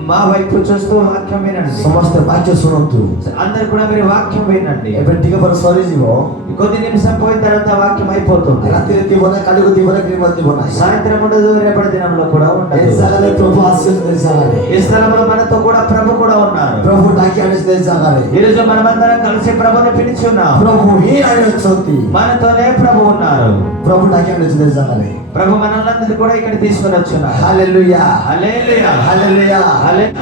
మా వైపు చూస్తూ వాక్యం వినండి. समस्त वाक्य सुनंतु అందరూ కూడా మీరు వాక్యం వినండి. एबे टिके पर सरी जीवो కొద్ది నిమిషం పోయిన తర్వాత వాక్యం అయిపోతుంది. रात्रि दिवना काडीको दिवना क्रीम दिवना సాయంత్రం ఉండదు, రేపటి దినంలో కూడా ए ఉండదు. जगाले प्रभु आशीष दे जगाले ఈ స్థలంలో మనతో కూడా ప్రభు కూడా ఉన్నారు. प्रभु डाकी आने दे जगाले ఈ రోజు మనమందరం కలిసి ప్రభుని పిలిచున్నాం. प्रभु ही आने चोती మనతోనే ప్రభు ఉన్నారు. प्रभु डाकी आने दे जगाले ప్రభు మనల్ని కూడా ఇక్కడ తీసుకొని వచ్చున్నారు. हालेलुया హల్లెలూయా, हालेलुया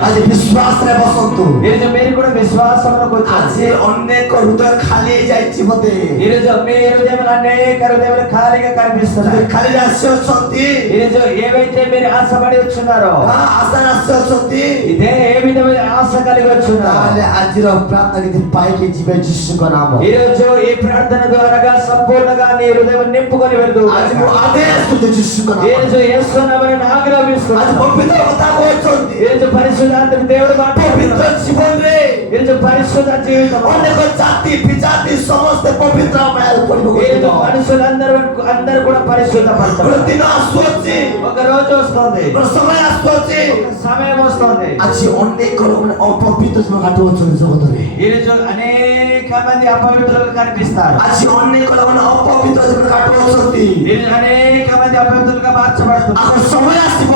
ଆଜି ବିଶ୍ୱାସରେ ବସନ୍ତୁ। ఈరోజు మీరు కూడా విశ్వాసంలోకి వచ్చారు. ଆଜି ଅନେକ ହୃଦୟ ଖାଲି ହେଇଯାଇଛି ବୋଧେ। ఈరోజు మీ హృదయంలో అనేక హృదయాలు ఖాళీగా కనిపిస్తున్నాయి. ଖାଲି ଆସି ଅଛନ୍ତି, ఈరోజు ఏవైతే మీరు ఆశపడి వచ్చున్నారో, ଆଶାରେ ଆସି ଅଛନ୍ତି, ఇదే ఏ విధమైన ఆశ కలిగి వచ్చున్నారో, ତାହେଲେ ଆଜିର ପ୍ରାର୍ଥନା କିଛି ପାଇକି ଯିବେ ଯୀଶୁଙ୍କ ନାମ। ఈ రోజు ఈ ప్రార్థన ద్వారా సంపూర్ణంగా నీ హృదయం నింపుకొని వెళ్తూ ଆଜି ମୁଁ ଆଦେଶ ଦଉଛି ଯୀଶୁଙ୍କ ఈ ନାମ। రోజు యేసు నామమున ଆଜି ఆజ్ఞాపిస్తున్నాను. ପବିତ୍ର କଥା କହୁଛନ୍ତି। ఈ రోజు పరిశుద్ధాత్మ దేవుడు ପବିତ୍ର మాట్లాడుతున్నాడు. ଜୀବନରେ ఈ రోజు పరిశుద్ధ జీవితం, ଅନେକ ଜାତି ବିଜାତି ସମସ୍ତେ ପବିତ୍ର ହେବାକୁ ପଡିବ। ఈ రోజు మనుషులందరూ కూడా పరిశుద్ధ ଗୋଟେ పడతారు. ଦିନ ଆସୁଅଛି, ఒక రోజు వస్తుంది, ଗୋଟେ ସମୟ ଆସୁଅଛି। ఒక సమయం వస్తుంది. ଆଜି ଅନେକ ଲୋକମାନେ ଅପବିତ୍ର ଜୀବନ କାଟୁଅଛନ୍ତି ଜଗତରେ। ఈ రోజు అనేక మంది అపవిత్రులుగా కనిపిస్తారు. ଆଜି ଅନେକ ଲୋକମାନେ ଅପବିତ୍ର ଜୀବନ କାଟୁଅଛନ୍ତି। ఈ రోజు అనేక మంది అపవిత్రులుగా మార్చబడుతున్నారు. ଆଗ ସମୟ ଆସିବ,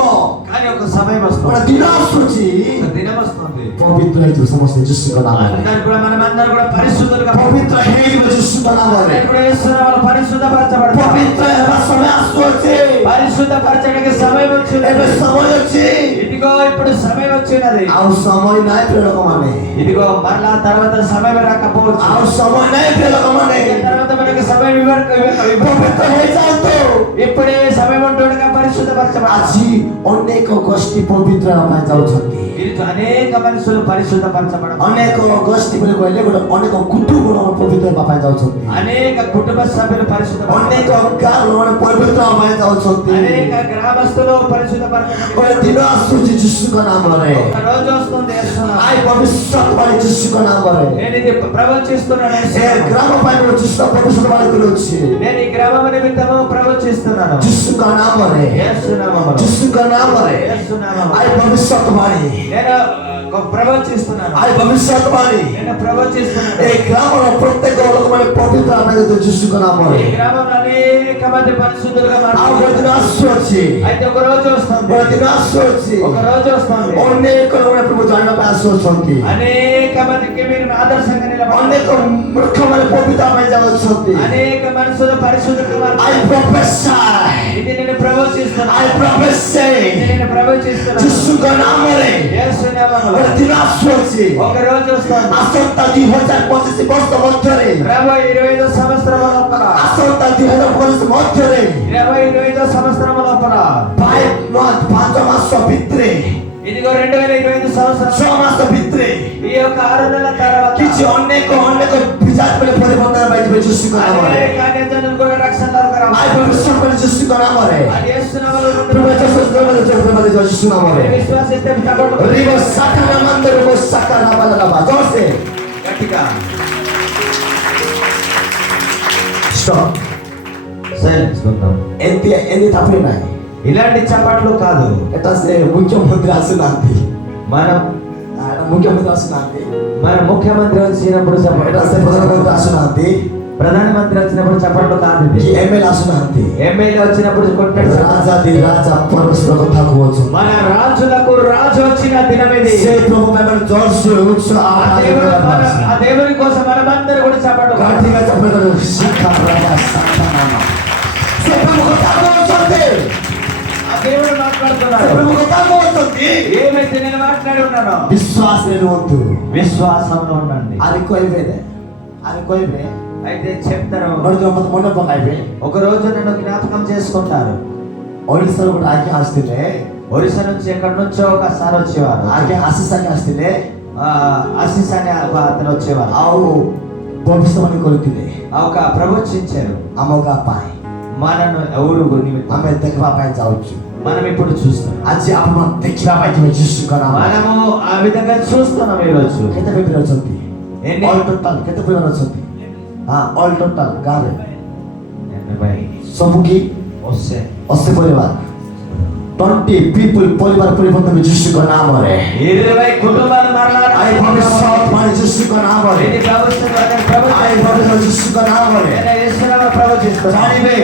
కానీ ఒక సమయం వస్తుంది, ଗୋଟେ ଦିନ ଆସୁଛି, ఒక దినం వస్తుంది. ପବିତ୍ର ହେଇଯିବ ସମସ୍ତେ ଯୀଶୁଙ୍କ ନାମରେ। అందరూ కూడా మనమందరం కూడా పరిశుద్ధులుగా ପବିତ୍ର ହେଇଯିବ ଯୀଶୁଙ୍କ ନାମରେ। అందరూ కూడా యేసు నామములో పరిశుద్ధపరచబడతారు. ପବିତ୍ର ହେବା ସମୟ ଆସୁଅଛି, పరిశుద్ధపరచడానికి సమయం ଏବେ వచ్చింది. ସମୟ ଅଛି। ఇదిగో ఇప్పుడు సమయం వచ్చినది. ଆଉ ସମୟ ନାହିଁ ପ୍ରିୟ ଲୋକମାନେ, ఇదిగో మరలా తర్వాత సమయం రాకపోవచ్చు. ଆଉ ସମୟ ନାହିଁ ପ୍ରିୟ ଲୋକମାନେ। తర్వాత మనకి సమయం ପବିତ୍ର ହେଇଯାଆନ୍ତୁ। ఇప్పుడే సమయం ఉంటుండగా పరిశుద్ధపరచబడాలి. ଆଜି ଅନେକ ଗୋଷ୍ଠୀ ପବିତ୍ର ହେବା ପାଇଁ ଯାଉଛନ୍ତି। ఈరోజు అనేక మనుషులు పరిశుద్ధపరచబడాలి. ଅନେକ ଗୋଷ୍ଠୀ ବୋଲି କହିଲେ ଗୋଟେ ଅନେକ କୁଟୁంబ ପବିତ୍ର ହେବା ପାଇଁ ଯାଉଛନ୍ତି। అనేక కుటుంబ సభ్యులు పరిశుద్ధపరచబడాలి. ଅନେକ ଗାଁ ଲୋକମାନେ ପବିତ୍ର ହେବା ପାଇଁ ଯାଉଛନ୍ତି। అనేక గ్రామస్తులు పరిశుద్ధపరచబడాలి. ଗୋଟେ ଦିନ ଆସୁଛି ଯୀଶୁଙ୍କ ନାମରେ। ఒక రోజు వస్తుంది యేసు నామములో. ଆଇ ଭବିଷ୍ୟତବାଣୀ ଯୀଶୁଙ୍କ ନାମରେ। నేను ఇది ప్రవచిస్తున్నాను యేసు ଏ నామములో. ଗ୍ରାମ ପାଇଁ ଗୋଟେ ଯୀଶୁ ଭବିଷ୍ୟତବାଣୀ କରୁଛି నేను ఈ గ్రామం నిమిత్తము ప్రవచిస్తున్నాను ଯୀଶୁଙ୍କ ନାମରେ। యేసు నామములో. ଯୀଶୁଙ୍କ ନାମରେ యేసు నామములో. ଆଇ ଭବିଷ୍ୟତବାଣୀ, నేను ప్రవచిస్తున్నాను. ଆଇ ଭବିଷ୍ୟତବାଣୀ। నేను ప్రవచిస్తున్నాను. ଏ ଗ୍ରାମର ପ୍ରତ୍ୟେକ ଲୋକମାନେ ପବିତ୍ର ହେବା ପାଇଁ ଯୀଶୁଙ୍କ ନାମରେ। ఈ గ్రామంలో అనేక మంది పరిశుద్ధులుగా ଆଉ ଗୋଟେ మారుతున్నారు. ଦିନ ଆସୁଅଛି, అయితే ఒక రోజు వస్తుంది, ଗୋଟେ ଦିନ ଆସୁଅଛି, ఒక రోజు వస్తుంది. ଅନେକ ଲୋକମାନେ ପ୍ରଭୁ ଜାଣିବା ପାଇଁ ଆସୁଅଛନ୍ତି। అనేక మందికి మీరు ఆదర్శంగా నిలబడాలి. ଅନେକ ମୂର୍ଖମାନେ ପବିତ୍ର ହେବା ପାଇଁ ଯାଉଛନ୍ତି। అనేక మనుషులు పరిశుద్ధులుగా I మారుతున్నారు. prophesy, ఇది నేను ప్రవచిస్తున్నాను. I prophesy ఇది నేను ప్రవచిస్తున్నాను. ଯୀଶୁଙ୍କ ନାମରେ యేసు నామములో. ଗୋଟେ ଦିନ ଆସୁଅଛି, ఒక రోజు వస్తుంది. ଆସନ୍ତା 2025 ବର୍ଷ ମଧ୍ୟରେ, రాబోయే 25 సంవత్సరముల లోపల, ଆସନ୍ତା 2025 ମଧ୍ୟରେ, 25 సంవత్సరముల లోపల, 5 ମାସ ଭିତରେ, ఇదిగో 2025 సంవత్సరం 6 ମାସ ଭିତରେ ఈ యొక్క 6 నెలల తర్వాత କିଛି ଅନେକ ବିଜାତି ମାନେ ପରିବର୍ତ୍ତନ ପାଇଯିବେ ଯୀଶୁଙ୍କ ନାମରେ। అనేక అన్యజనులు కూడా రక్షణలోకి ଆଇ రావాలి. ଭବିଷ୍ୟତବାଣୀ ଯୀଶୁଙ୍କ ନାମରେ। అది యేసు నామములో ପ୍ରଭୁ ఉంటుంది. ଯୀଶୁ ନାମରେ। విశ్వాసిస్తే చప్పట్లు ରିବ ସାକାରା ମନ୍ଦର ରିବ ସାକାରା ବାଲାବା ଜୋରସେ గట్టిగా. స్టాప్। సైలెన్స్ ఉందాం. ଏମିତି ତାପରେ ନାହିଁ। ఇలాంటి చప్పట్లు కాదు. ଏଟା ସେ ମୁଖ୍ୟମନ୍ତ୍ରୀ ଆସିନାହାନ୍ତି, మనం ମୁଖ୍ୟମନ୍ତ୍ରୀ ଆସିନାହାନ୍ତି, మన ముఖ్యమంత్రి వచ్చినప్పుడు ଏଟା చప్పట్లు, ସେ ପ୍ରଧାନମନ୍ତ୍ରୀ ଆସୁନାହାନ୍ତି, ప్రధానమంత్రి వచ్చినప్పుడు చప్పట్లు కాదు. କି ଏମଏଲଏ ଆସୁନାହାନ୍ତି। ఎమ్మెల్యే వచ్చినప్పుడు కొట్టాడు. ରାଜାଦି ରାଜା ପରମେଶ୍ୱର କଥା କହୁଛୁ। మన రాజులకు రాజు వచ్చిన దినం ఇది. ସେ ପ୍ରଭୁ ପାଇଁ ମାନେ ଜୋରସେ ଉଚ୍ଚ ఆ దేవుని కోసం మనమందరూ కూడా చప్పట్లు కొట్టాలి. କାଠିକା ଚପଲ ଶିକ୍ଷା ପ୍ରଭା ସାତନାମ। ସେ ପ୍ରଭୁ କଥା କହୁଛନ୍ତି, ఆ దేవుడు ସେ మాట్లాడుతున్నాడు. ପ୍ରଭୁ କଥା କହୁଛନ୍ତି। ఏమైతే నేను మాట్లాడి ఉన్నానో ବିଶ୍ୱାସରେ ରୁହନ୍ତୁ। విశ్వాసంలో ఉండండి. ଆରେ କହିବେ అయితే చెప్తారు. ମତେ ମନେ ପକାଇବେ। ఒక రోజు నన్ను జ్ఞాపకం చేసుకుంటారు. ଓଡ଼ିଶାରୁ ଗୋଟେ ଆଜ୍ଞା ଆସିଥିଲେ, ఒరిస్సా నుంచి ఎక్కడి నుంచో ఒకసారి వచ్చేవారు. ଆଜ୍ଞା ଆଶିଷ ଆଜ୍ଞା ଆସିଥିଲେ, ఆశీస్ అనే ఒక అతను వచ్చేవారు. ଆଉ ଭବିଷ୍ୟବାଣୀ କରିଥିଲେ ఒక ప్రవచించారు. ଆମ ଗାଁ ପାଇଁ। మనను ఎవరు నిమిత్తం ଆମେ ଦେଖିବା ପାଇଁ ଯାଉଛୁ। మనం ఇప్పుడు చూస్తున్నాం. ଆଜି ଆପଣ ଦେଖିବା ପାଇଁ ଯିବେ ଯୀଶୁଙ୍କ ନାମରେ। మనము ఆ విధంగా చూస్తున్నాం ఈ రోజు. କେତେ ପିଲା ଅଛନ୍ତି? ఎన్ని? ଅଲ୍ ଟୋଟାଲ କେତେ ପିଲା ଅଛନ୍ତି? ହଁ ଅଲ୍ ଟୋଟାଲ ଗାଁରେ 80 ସବୁ କି వస్తే 80 ପରିବାର, 20 people ପରିବାର ପରିବର୍ତ୍ତନ ଯୀଶୁଙ୍କ ନାମରେ। 20 కుటుంబాలు మరలా ଆଇ ଭବିଷ୍ୟତବାଣୀ ଯୀଶୁଙ୍କ ନାମରେ। ఇది ప్రభుత్వం ଆଇ ଭବିଷ୍ୟତ ଯୀଶୁଙ୍କ నామରେ। ప్రవచిస్తారు. ଜାଣିବେ,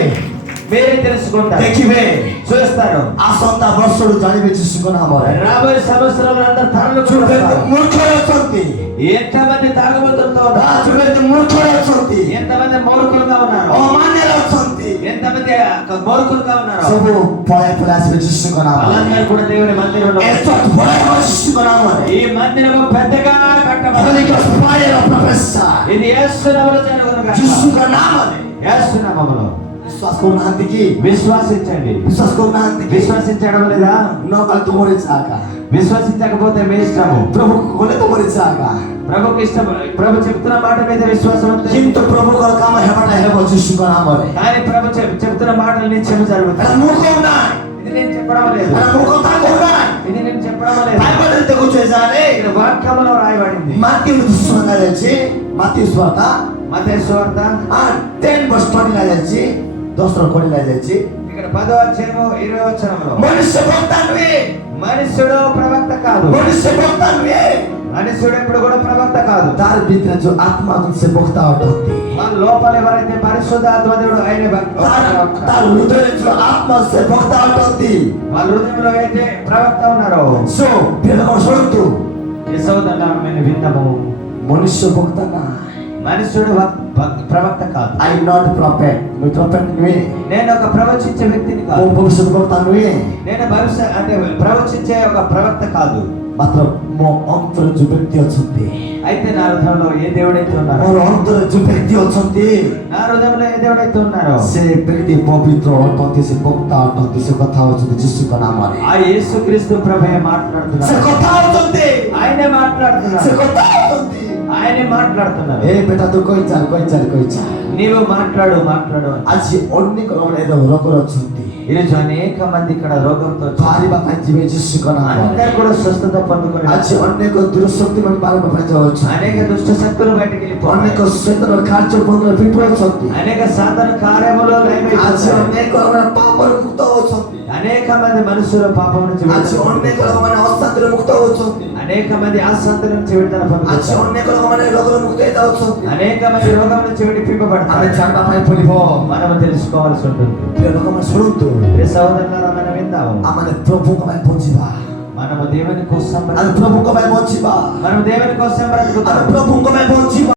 మీరే తెలుసుకుంటారు, ଦେଖିବେ, చూస్తారు. ଆସନ୍ତା ବର୍ଷରୁ ଜାଣିବେ ଯୀଶୁଙ୍କ ନାମରେ। రాబోయే సంవత్సరంలో అందరూ తరలు చూడండి చూస్తారు. మూర్ఖులు ଅଛନ୍ତି, ఎంతమంది తాగుబోతులతో ఉన్నారు, చూడండి మూర్ఖులు ଅଛନ୍ତି, ఎంతమంది మూర్ఖులుగా ఉన్నారు, ଅମାନ୍ୟରେ ଅଛନ୍ତି, ఎంత ఎంతమంది మూర్ఖులుగా ఉన్నారు ସବୁ ପଳାଇ ପଳାଇ ଆସିବେ ଯୀଶୁଙ୍କ ନାମରେ వాళ్ళందరూ కూడా దేవుని మందిరంలో ଏସବୁ ପଳାଇ ଆସିବେ ଯୀଶୁଙ୍କ నామରେ ఈ మందిరము పెద్దగా Holy కట్టబడింది Ghost fire prophesy ఇది యేసు నామములో జరుగును గాక ଯୀଶୁଙ୍କ ନାମରେ యేసు నామములో ବିଶ୍ୱାସ କରୁନାହାନ୍ତି କି విశ్వసించండి ବିଶ୍ୱାସ କରୁନାହାନ୍ତି କି విశ్వసించడం లేదా ନ କଲେ ତୁମର ଜାଗା విశ్వసించకపోతే మీ ఇష్టము ପ୍ରଭୁକୁ ଗଲେ ତୁମର ଜାଗା ప్రభుకి ఇష్టం ప్రభు చెప్తున్న మాట మీద విశ్వాసం ఉంటే କିନ୍ତୁ ପ୍ରଭୁଙ୍କର କାମ ହେବାଟା ହେବ ଯୀଶୁଙ୍କ ନାମରେ కానీ ప్రభు చెప్తున్న మాటలు నిత్యం ଏଟା జరుగుతాయి ମୁଁ କହୁନାହିଁ ఇది నేను చెప్పడం లేదు ଏଟା ମୁଁ କଥା କହୁନାହିଁ ఇది నేను చెప్పడం లేదు ବାଇବଲରେ ଦେଖୁଛୁ ଏଯାରେ ఇది వాక్యములో రాయబడింది ମାତ୍ୟୁ ଶୁଣାଯାଇଛି ମାତ୍ୟୁ ସୁବାର୍ତ୍ତା మత్తయి సువార్త 10 verse 20 ଲାଯାଇଛି 10 ର 20 ଲାଯାଇଛି ఇక్కడ 10వ అధ్యాయము 20వ వచనంలో ମନୁଷ୍ୟ ଭକ୍ତା ନୁହେଁ మనుష్యుడు ప్రవక్త కాదు ମନୁଷ୍ୟ ଭକ୍ତା ନୁହେଁ మనుష్యుడు ఎప్పుడు కూడా ప్రవక్త కాదు ତାର ଭିତରେ ଯୋଉ ଆତ୍ମା ଅଛି ସେ ଭକ୍ତା ଅଟନ୍ତି మన లోపల ఎవరైతే పరిశుద్ధ ఆత్మదేవుడు ఆయన ତାର ହୃଦୟରେ ଯୋଉ ଆତ୍ମା ସେ ଭକ୍ତା ଅଟନ୍ତି వాళ్ళ హృదయంలో అయితే ప్రవక్త ఉన్నారు సో ପ୍ରିୟ ଲୋକ ଶୁଣନ୍ତୁ ఈ సోదరులను విందాము ମନୁଷ୍ୟ ଭକ୍ତା ନା మనుష్యుడు ప్రవక్త కాదు I am not prophet ମୁଁ prophet ନୁହେଁ నేను ఒక ప్రవచించే వ్యక్తిని ମୁଁ కాదు ଭବିଷ୍ୟତ ଭକ୍ତା ନୁହେଁ నేను భవిష్యత్ అంటే ప్రవచించే ఒక ప్రవక్త కాదు ମାତ୍ର ମୋ ଅନ୍ତରରେ ଯୋଉ ବ୍ୟକ୍ତି ଅଛନ୍ତି అయితే నా హృదయంలో ఏ దేవుడైతే ఉన్నారో ମୋର ଅନ୍ତରରେ ଯୋଉ ବ୍ୟକ୍ତି ଅଛନ୍ତି నా హృదయంలో ఏ దేవుడైతే ఉన్నారో ସେ ବ୍ୟକ୍ତି ପବିତ୍ର ଅଟନ୍ତି ସେ ଭକ୍ତା ଅଟନ୍ତି ସେ କଥା ହଉଛନ୍ତି ଯୀଶୁଙ୍କ ନାମରେ ఆ యేసుక్రీస్తు ప్రభువే ସେ మాట్లాడుతున్నారు କଥା ହଉଛନ୍ତି ఆయనే ସେ మాట్లాడుతున్నారు କଥା ହଉଛନ୍ତି ఆయనే మాట్లాడుతున్నారు ଏ ବେଟା ତୁ କହିଚାଲ నీవు మాట్లాడు అని. ଆଜି ଅନେକ ରୋଗରେ ଅଛନ୍ତି ఈరోజు అనేక మంది ఇక్కడ రోగంతో ବାହାରିବା ପାଇଁ ଯିବେ ଯୀଶୁଙ୍କ ନାମରେ అందరూ కూడా స్వస్థత పొందుకొని ଆଜି ଅନେକ ଦୁଃଶକ୍ତି ମାନେ ବାହାରିବା ପାଇଁ ଯାଉଛନ୍ତି అనేక దుష్ట శక్తులు బయటికి వెళ్ళిపోయి ଅନେକ ଶ୍ୱେତର କାର୍ଯ୍ୟ ବନ୍ଧରେ ବିଫଳ ଅଛନ୍ତି అనేక సాధన కార్యములు ଆଜି లయమైపోతాయి. ଅନେକ ପାପରୁ ମୁକ୍ତ ହଉଛନ୍ତି అనేక మంది మనుషుల పాపం నుంచి ଆଜି విడుదల ଅନେକ ଲୋକମାନେ ଅଶାନ୍ତିରେ ମୁକ୍ତ ହଉଛନ୍ତି అనేక మంది అశాంతి నుంచి విడుదల ଆଜି పొందుతారు ଅନେକ ଲୋକମାନେ ରୋଗରେ ମୁକ୍ତ ହେଇଯାଉଛନ୍ତି అనేక మంది రోగం నుంచి ଆମେ విడిపింపబడతారు ଜାଣିବା ପାଇଁ ପଡିବ మనం తెలుసుకోవాల్సి ఉంటుంది ପ୍ରିୟ ଲୋକମାନେ ଶୁଣନ୍ତୁ ప్రియ సహోదరులారా మనం విందాము ଆମେ ପ୍ରଭୁଙ୍କ ପାଇଁ ବଞ୍ଚିବା మనము దేవుని కోసం ଆମେ ପ୍ରଭୁଙ୍କ ପାଇଁ ବଞ୍ଚିବା మనం దేవుని కోసం ଆମେ బ్రతుకుతాం ପ୍ରଭୁଙ୍କ ପାଇଁ ବଞ୍ଚିବା